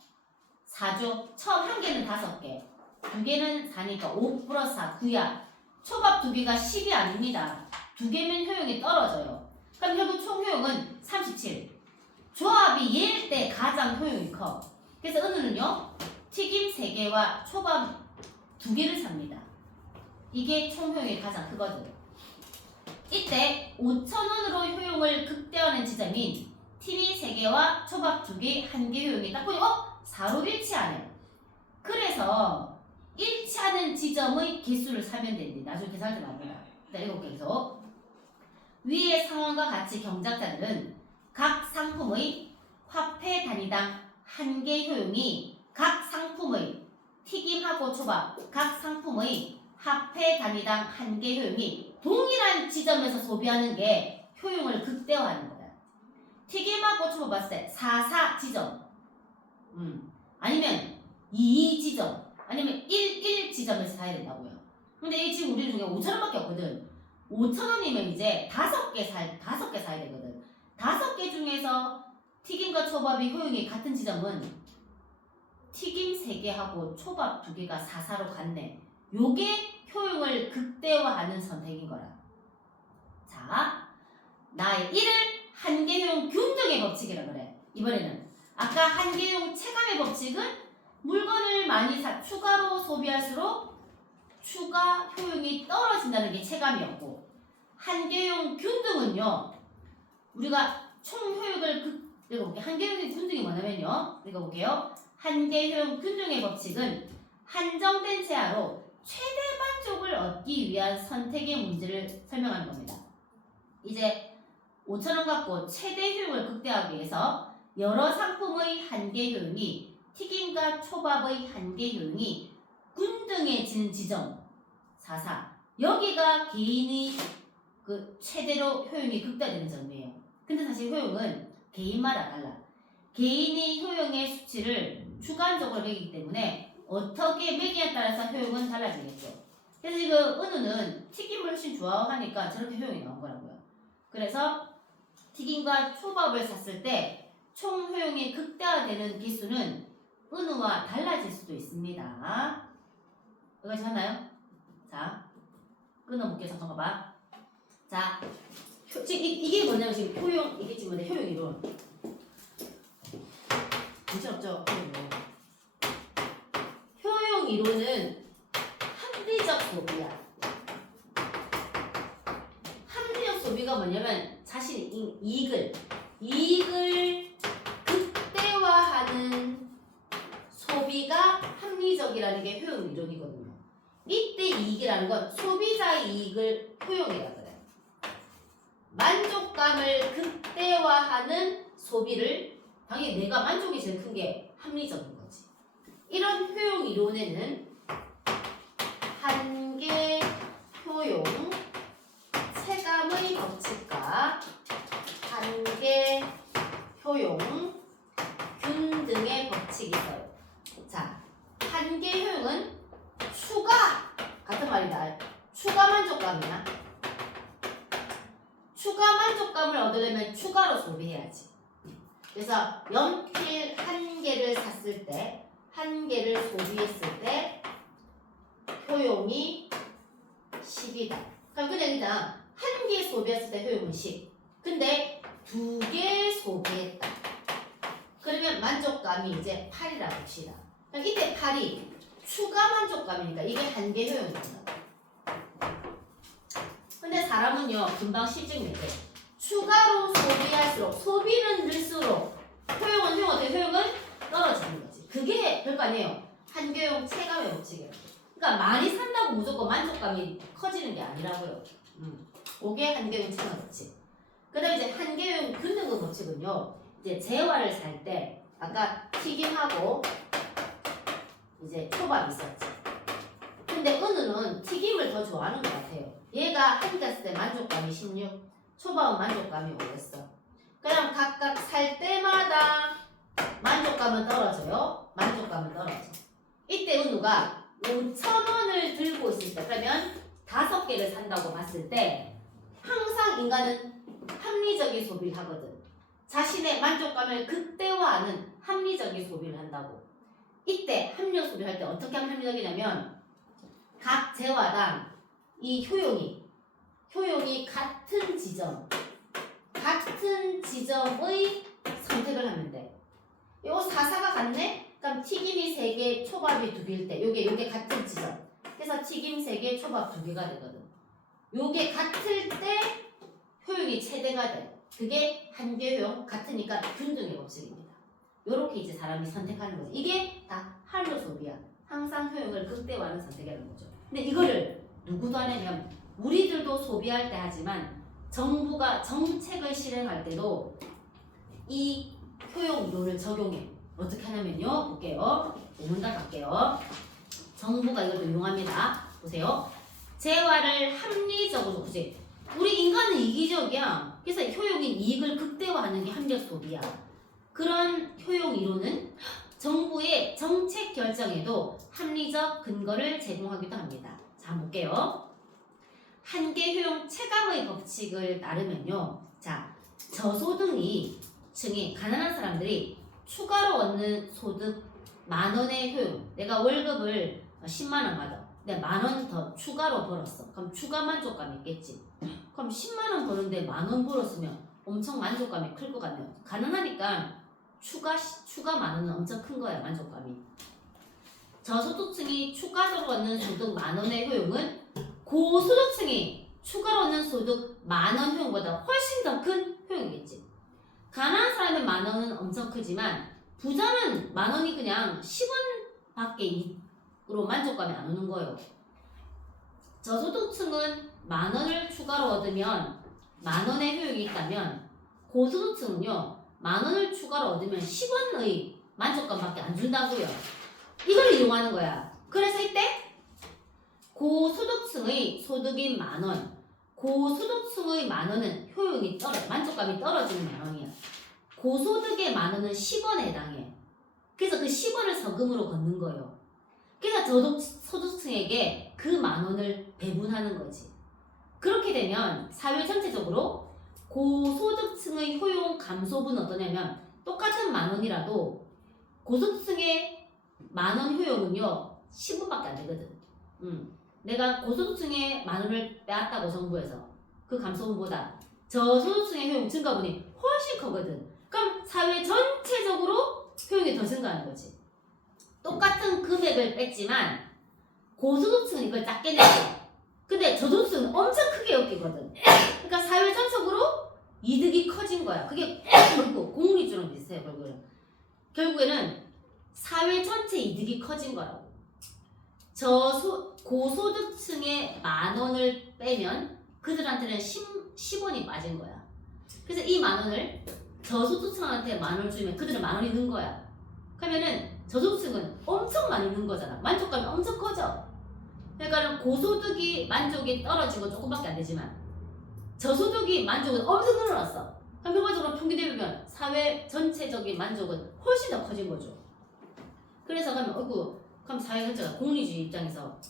4죠. 처음 한 개는 5개. 2개는 4니까 5 플러스 4, 9야. 초밥 2개가 10이 아닙니다. 2개면 효용이 떨어져요. 그럼 결국 총 효용은 37. 조합이 얘일 때 가장 효용이 커. 그래서 은우는요. 튀김 3개와 초밥 2개를 삽니다. 이게 총 효용이 가장 크거든. 이때 5,000원으로 효용을 극대화하는 지점인 튀김 3개와 초밥 2개, 1개 효용이 딱 보니 4로 일치하네. 그래서 일치하는 지점의 개수를 사면 됩니다. 나중에 계산할 때 나옵니다. 자, 읽어볼게요. 계속. 위의 상황과 같이 경작자들은 각 상품의 화폐 단위당 1개 효용이 각 상품의 튀김하고 초밥, 각 상품의 화폐 단위당 1개 효용이 동일한 지점에서 소비하는 게 효용을 극대화하는 거야. 튀김하고 초밥 봤을 때 4 지점, 아니면 2 지점, 아니면 1 지점에서 사야 된다고요. 근데 지금 우리 중에 5,000원밖에 없거든. 5,000원이면 이제 5개 사야 되거든. 5개 중에서 튀김과 초밥이 효용이 같은 지점은 튀김 3개하고 초밥 2개가 4로 갔네. 요게 효용을 극대화하는 선택인 거라. 자, 나의 1을 한계효용 균등의 법칙이라 그래. 이번에는 아까 한계효용 체감의 법칙은 물건을 많이 추가로 소비할수록 추가 효용이 떨어진다는 게 체감이었고, 한계효용 균등은요. 우리가 총 효용을 읽어볼게요. 한계효용 균등이 뭐냐면요. 읽어볼게요. 한계효용 균등의 법칙은 한정된 재화로 최대 만족을 얻기 위한 선택의 문제를 설명하는 겁니다. 이제 5,000원 갖고 최대 효용을 극대화하기 위해서 여러 상품의 한계 효용이 튀김과 초밥의 한계 효용이 균등해지는 지점 4. 여기가 개인이 그 최대로 효용이 극대화되는 점이에요. 근데 사실 효용은 개인마다 달라. 개인이 효용의 수치를 주관적으로 매기기 때문에 어떻게 매기에 따라서 효용은 달라지겠죠. 그래서 지금 은우는 튀김을 훨씬 좋아하니까 저렇게 효용이 나온 거라고요. 그래서 튀김과 초밥을 샀을 때 총 효용이 극대화되는 기수는 은우와 달라질 수도 있습니다. 여기까지 맞나요? 자, 끊어볼게요. 잠깐 봐봐. 자, 지금 이게 뭐냐면 지금 효용, 이게 지금 뭐냐, 효용 이론. 문제없죠? 효용 이론은 합리적 소비야. 합리적 소비가 뭐냐면 자신의 이익을 극대화하는 소비가 합리적이라는 게 효용 이론이거든요. 이때 이익이라는 건 소비자의 이익을 효용이라 그래요. 만족감을 극대화하는 소비를 당연히 내가 만족이 제일 큰 게 합리적인 거지. 이런 효용 이론에는 한계 효용, 체감의 법칙과 한계 효용, 균 등의 법칙이 있어요. 자, 한계 효용은 추가 같은 말이다. 추가 만족감이야. 추가 만족감을 얻으려면 추가로 소비해야지. 그래서 연필 한 개를 샀을 때, 한 개를 소비했을 때 효용이 10이다. 그럼 그냥 일단 한 개 소비했을 때 효용은 10. 근데 2개 소비했다. 그러면 만족감이 이제 8이라고 봅시다. 그럼 이때 8이 추가 만족감이니까 이게 한계 효용입니다. 근데 사람은요 금방 실증이 돼. 추가로 소비할수록 소비는 늘수록 효용은 효용은 떨어지는 거지. 그게 별거 아니에요. 한계용 체감의 법칙이에요. 그러니까 많이 산다고 무조건 만족감이 커지는 게 아니라고요. 그게 한계용 체감 법칙. 그다음에 이제 한계용 균등급 법칙은요. 이제 재화를 살 때 아까 튀김하고 이제 초밥 있었지. 근데 은우는 튀김을 더 좋아하는 것 같아요. 얘가 한 개 샀을 때 만족감이 16, 초밥은 만족감이 5였어. 그럼 각각 살 때마다 만족감은 떨어져요. 만족감은 떨어져. 이때 은우가 5,000원을 들고 있을 때, 그러면 5개를 산다고 봤을 때 항상 인간은 합리적인 소비를 하거든. 자신의 만족감을 극대화하는 합리적인 소비를 한다고. 이때 합리적 소비를 할 때 어떻게 하면 합리적이냐면 각 재화당 이 효용이 같은 지점의 선택을 하면 돼. 요 4사가 같네? 그럼 튀김이 3개, 초밥이 2개일 때 요게 같은 지점. 그래서 튀김 3개, 초밥 2개가 되거든. 요게 같을 때 효용이 최대가 돼. 그게 한계 효용 같으니까 균등의 법칙입니다. 요렇게 이제 사람이 선택하는 거죠. 이게 다 합리적 소비야. 항상 효용을 극대화하는 선택이라는 거죠. 근데 이거를 누구도 안 하냐면 우리들도 소비할 때 하지만 정부가 정책을 실행할 때도 이 효용 이론을 적용해. 어떻게 하냐면요. 볼게요. 문단 갈게요. 정부가 이것도 이용합니다. 보세요. 재화를 합리적으로 보세요. 우리 인간은 이기적이야. 그래서 효용인 이익을 극대화하는 게 합리적 소비야. 그런 효용 이론은 정부의 정책 결정에도 합리적 근거를 제공하기도 합니다. 자, 한번 볼게요. 한계 효용 체감의 법칙을 따르면요. 자, 저소득층이 가난한 사람들이 추가로 얻는 소득 10,000원의 효용. 내가 월급을 10만 원 받아. 근데 10,000원 더 추가로 벌었어. 그럼 추가 만족감이 있겠지. 그럼 10만 원 버는데 10,000원 벌었으면 엄청 만족감이 클 것 같네요. 가능하니까 추가 10,000원은 엄청 큰 거야, 만족감이. 저소득층이 추가적으로 얻는 소득 10,000원의 효용은 고소득층이 추가로 얻는 소득 10,000원 효용보다 훨씬 더 큰 효용이겠지. 가난한 사람의 10,000원은 엄청 크지만 부자는 10,000원이 그냥 10원 밖에 으로 만족감이 안 오는 거예요. 저소득층은 10,000원을 추가로 얻으면 10,000원의 효용이 있다면 고소득층은요 10,000원을 추가로 얻으면 10원의 만족감밖에 안 준다고요. 이걸 이용하는 거야. 그래서 이때 고소득층의 소득이 만원, 고소득층의 만원은 효용이 만족감이 떨어지는 만원이야. 고소득의 만원은 10원에 해당해. 그래서 그 10원을 서금으로 걷는 거예요. 그래서 저소득층에게 그 만원을 배분하는 거지. 그렇게 되면 사회 전체적으로 고소득층의 효용 감소분은 어떠냐면 똑같은 만원이라도 고소득층의 만원 효용은요 10원밖에 안 되거든. 내가 고소득층의 만원을 빼앗다고 정부에서 그 감소분보다 저소득층의 효용 증가분이 훨씬 크거든. 그럼 사회 전체적으로 효용이 더 증가하는 거지. 똑같은 금액을 뺐지만 고소득층은 이걸 작게 내고 근데 저소득층은 엄청 크게 엮이거든. 그러니까 사회 전체적으로 이득이 커진 거야. 그게 결국 공리주랑 비슷해요. 결국에는 사회 전체 이득이 커진 거라고. 고소득층의 만원을 빼면 그들한테는 10원이 빠진 거야. 그래서 이 만원을 저소득층한테 만원을 주면 그들은 만원이 는 거야. 그러면은 저소득층은 엄청 많이 는 거잖아. 만족감이 엄청 커져. 그러니까 고소득이 만족이 떨어지고 조금밖에 안 되지만 저소득이 만족은 엄청 늘어났어. 그럼 결과적으로 평균 대비면 사회 전체적인 만족은 훨씬 더 커진 거죠. 그래서 그럼 사회 전체가 공리주의 입장에서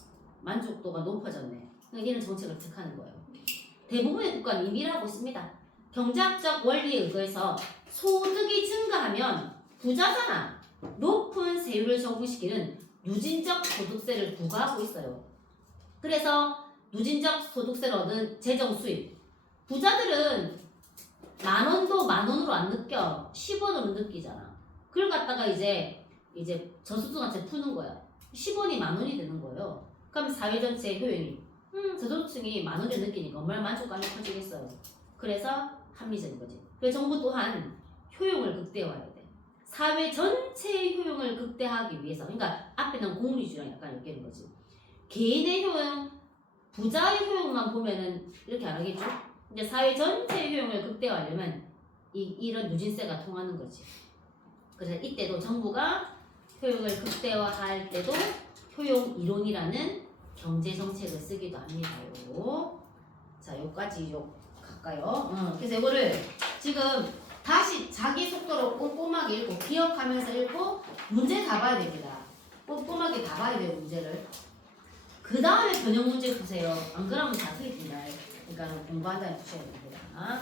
만족도가 높아졌네. 그러니까 이런 정책을 택하는 거예요. 대부분의 국가는 이미 하고 있습니다. 경제학적 원리에 의거해서 소득이 증가하면 부자잖아. 높은 세율을 적용시키는 누진적 소득세를 부과하고 있어요. 그래서 누진적 소득세를 얻은 재정 수입. 부자들은 만원도 만원으로 안 느껴. 10원으로 느끼잖아. 그걸 갖다가 이제 저소득한테 푸는 거야. 10원이 만원이 되는 거예요. 그럼 사회 전체의 효용이 저소득층이 만원을 느끼니까 얼마나 만족감이 커지겠어요. 그래서 합리적인 거지. 그래서 정부 또한 효용을 극대화해야 돼. 사회 전체의 효용을 극대화하기 위해서. 그러니까 앞에는 공리주의랑 약간 엮이는 거지. 개인의 효용, 부자의 효용만 보면은 이렇게 안 하겠죠? 이제 사회 전체의 효용을 극대화하려면 이런 누진세가 통하는 거지. 그래서 이때도 정부가 효용을 극대화할 때도 효용 이론이라는 경제 정책을 쓰기도 합니다요. 자, 여기까지 갈까요? 그래서 이거를 지금 다시 자기 속도로 꼼꼼하게 읽고 기억하면서 읽고 문제 다 봐야 됩니다. 꼼꼼하게 다 봐야 돼요, 문제를. 그 다음에 변형 문제 푸세요. 안 그러면 다 틀립니다. 그러니까 공부한 다음에 푸셔야 됩니다.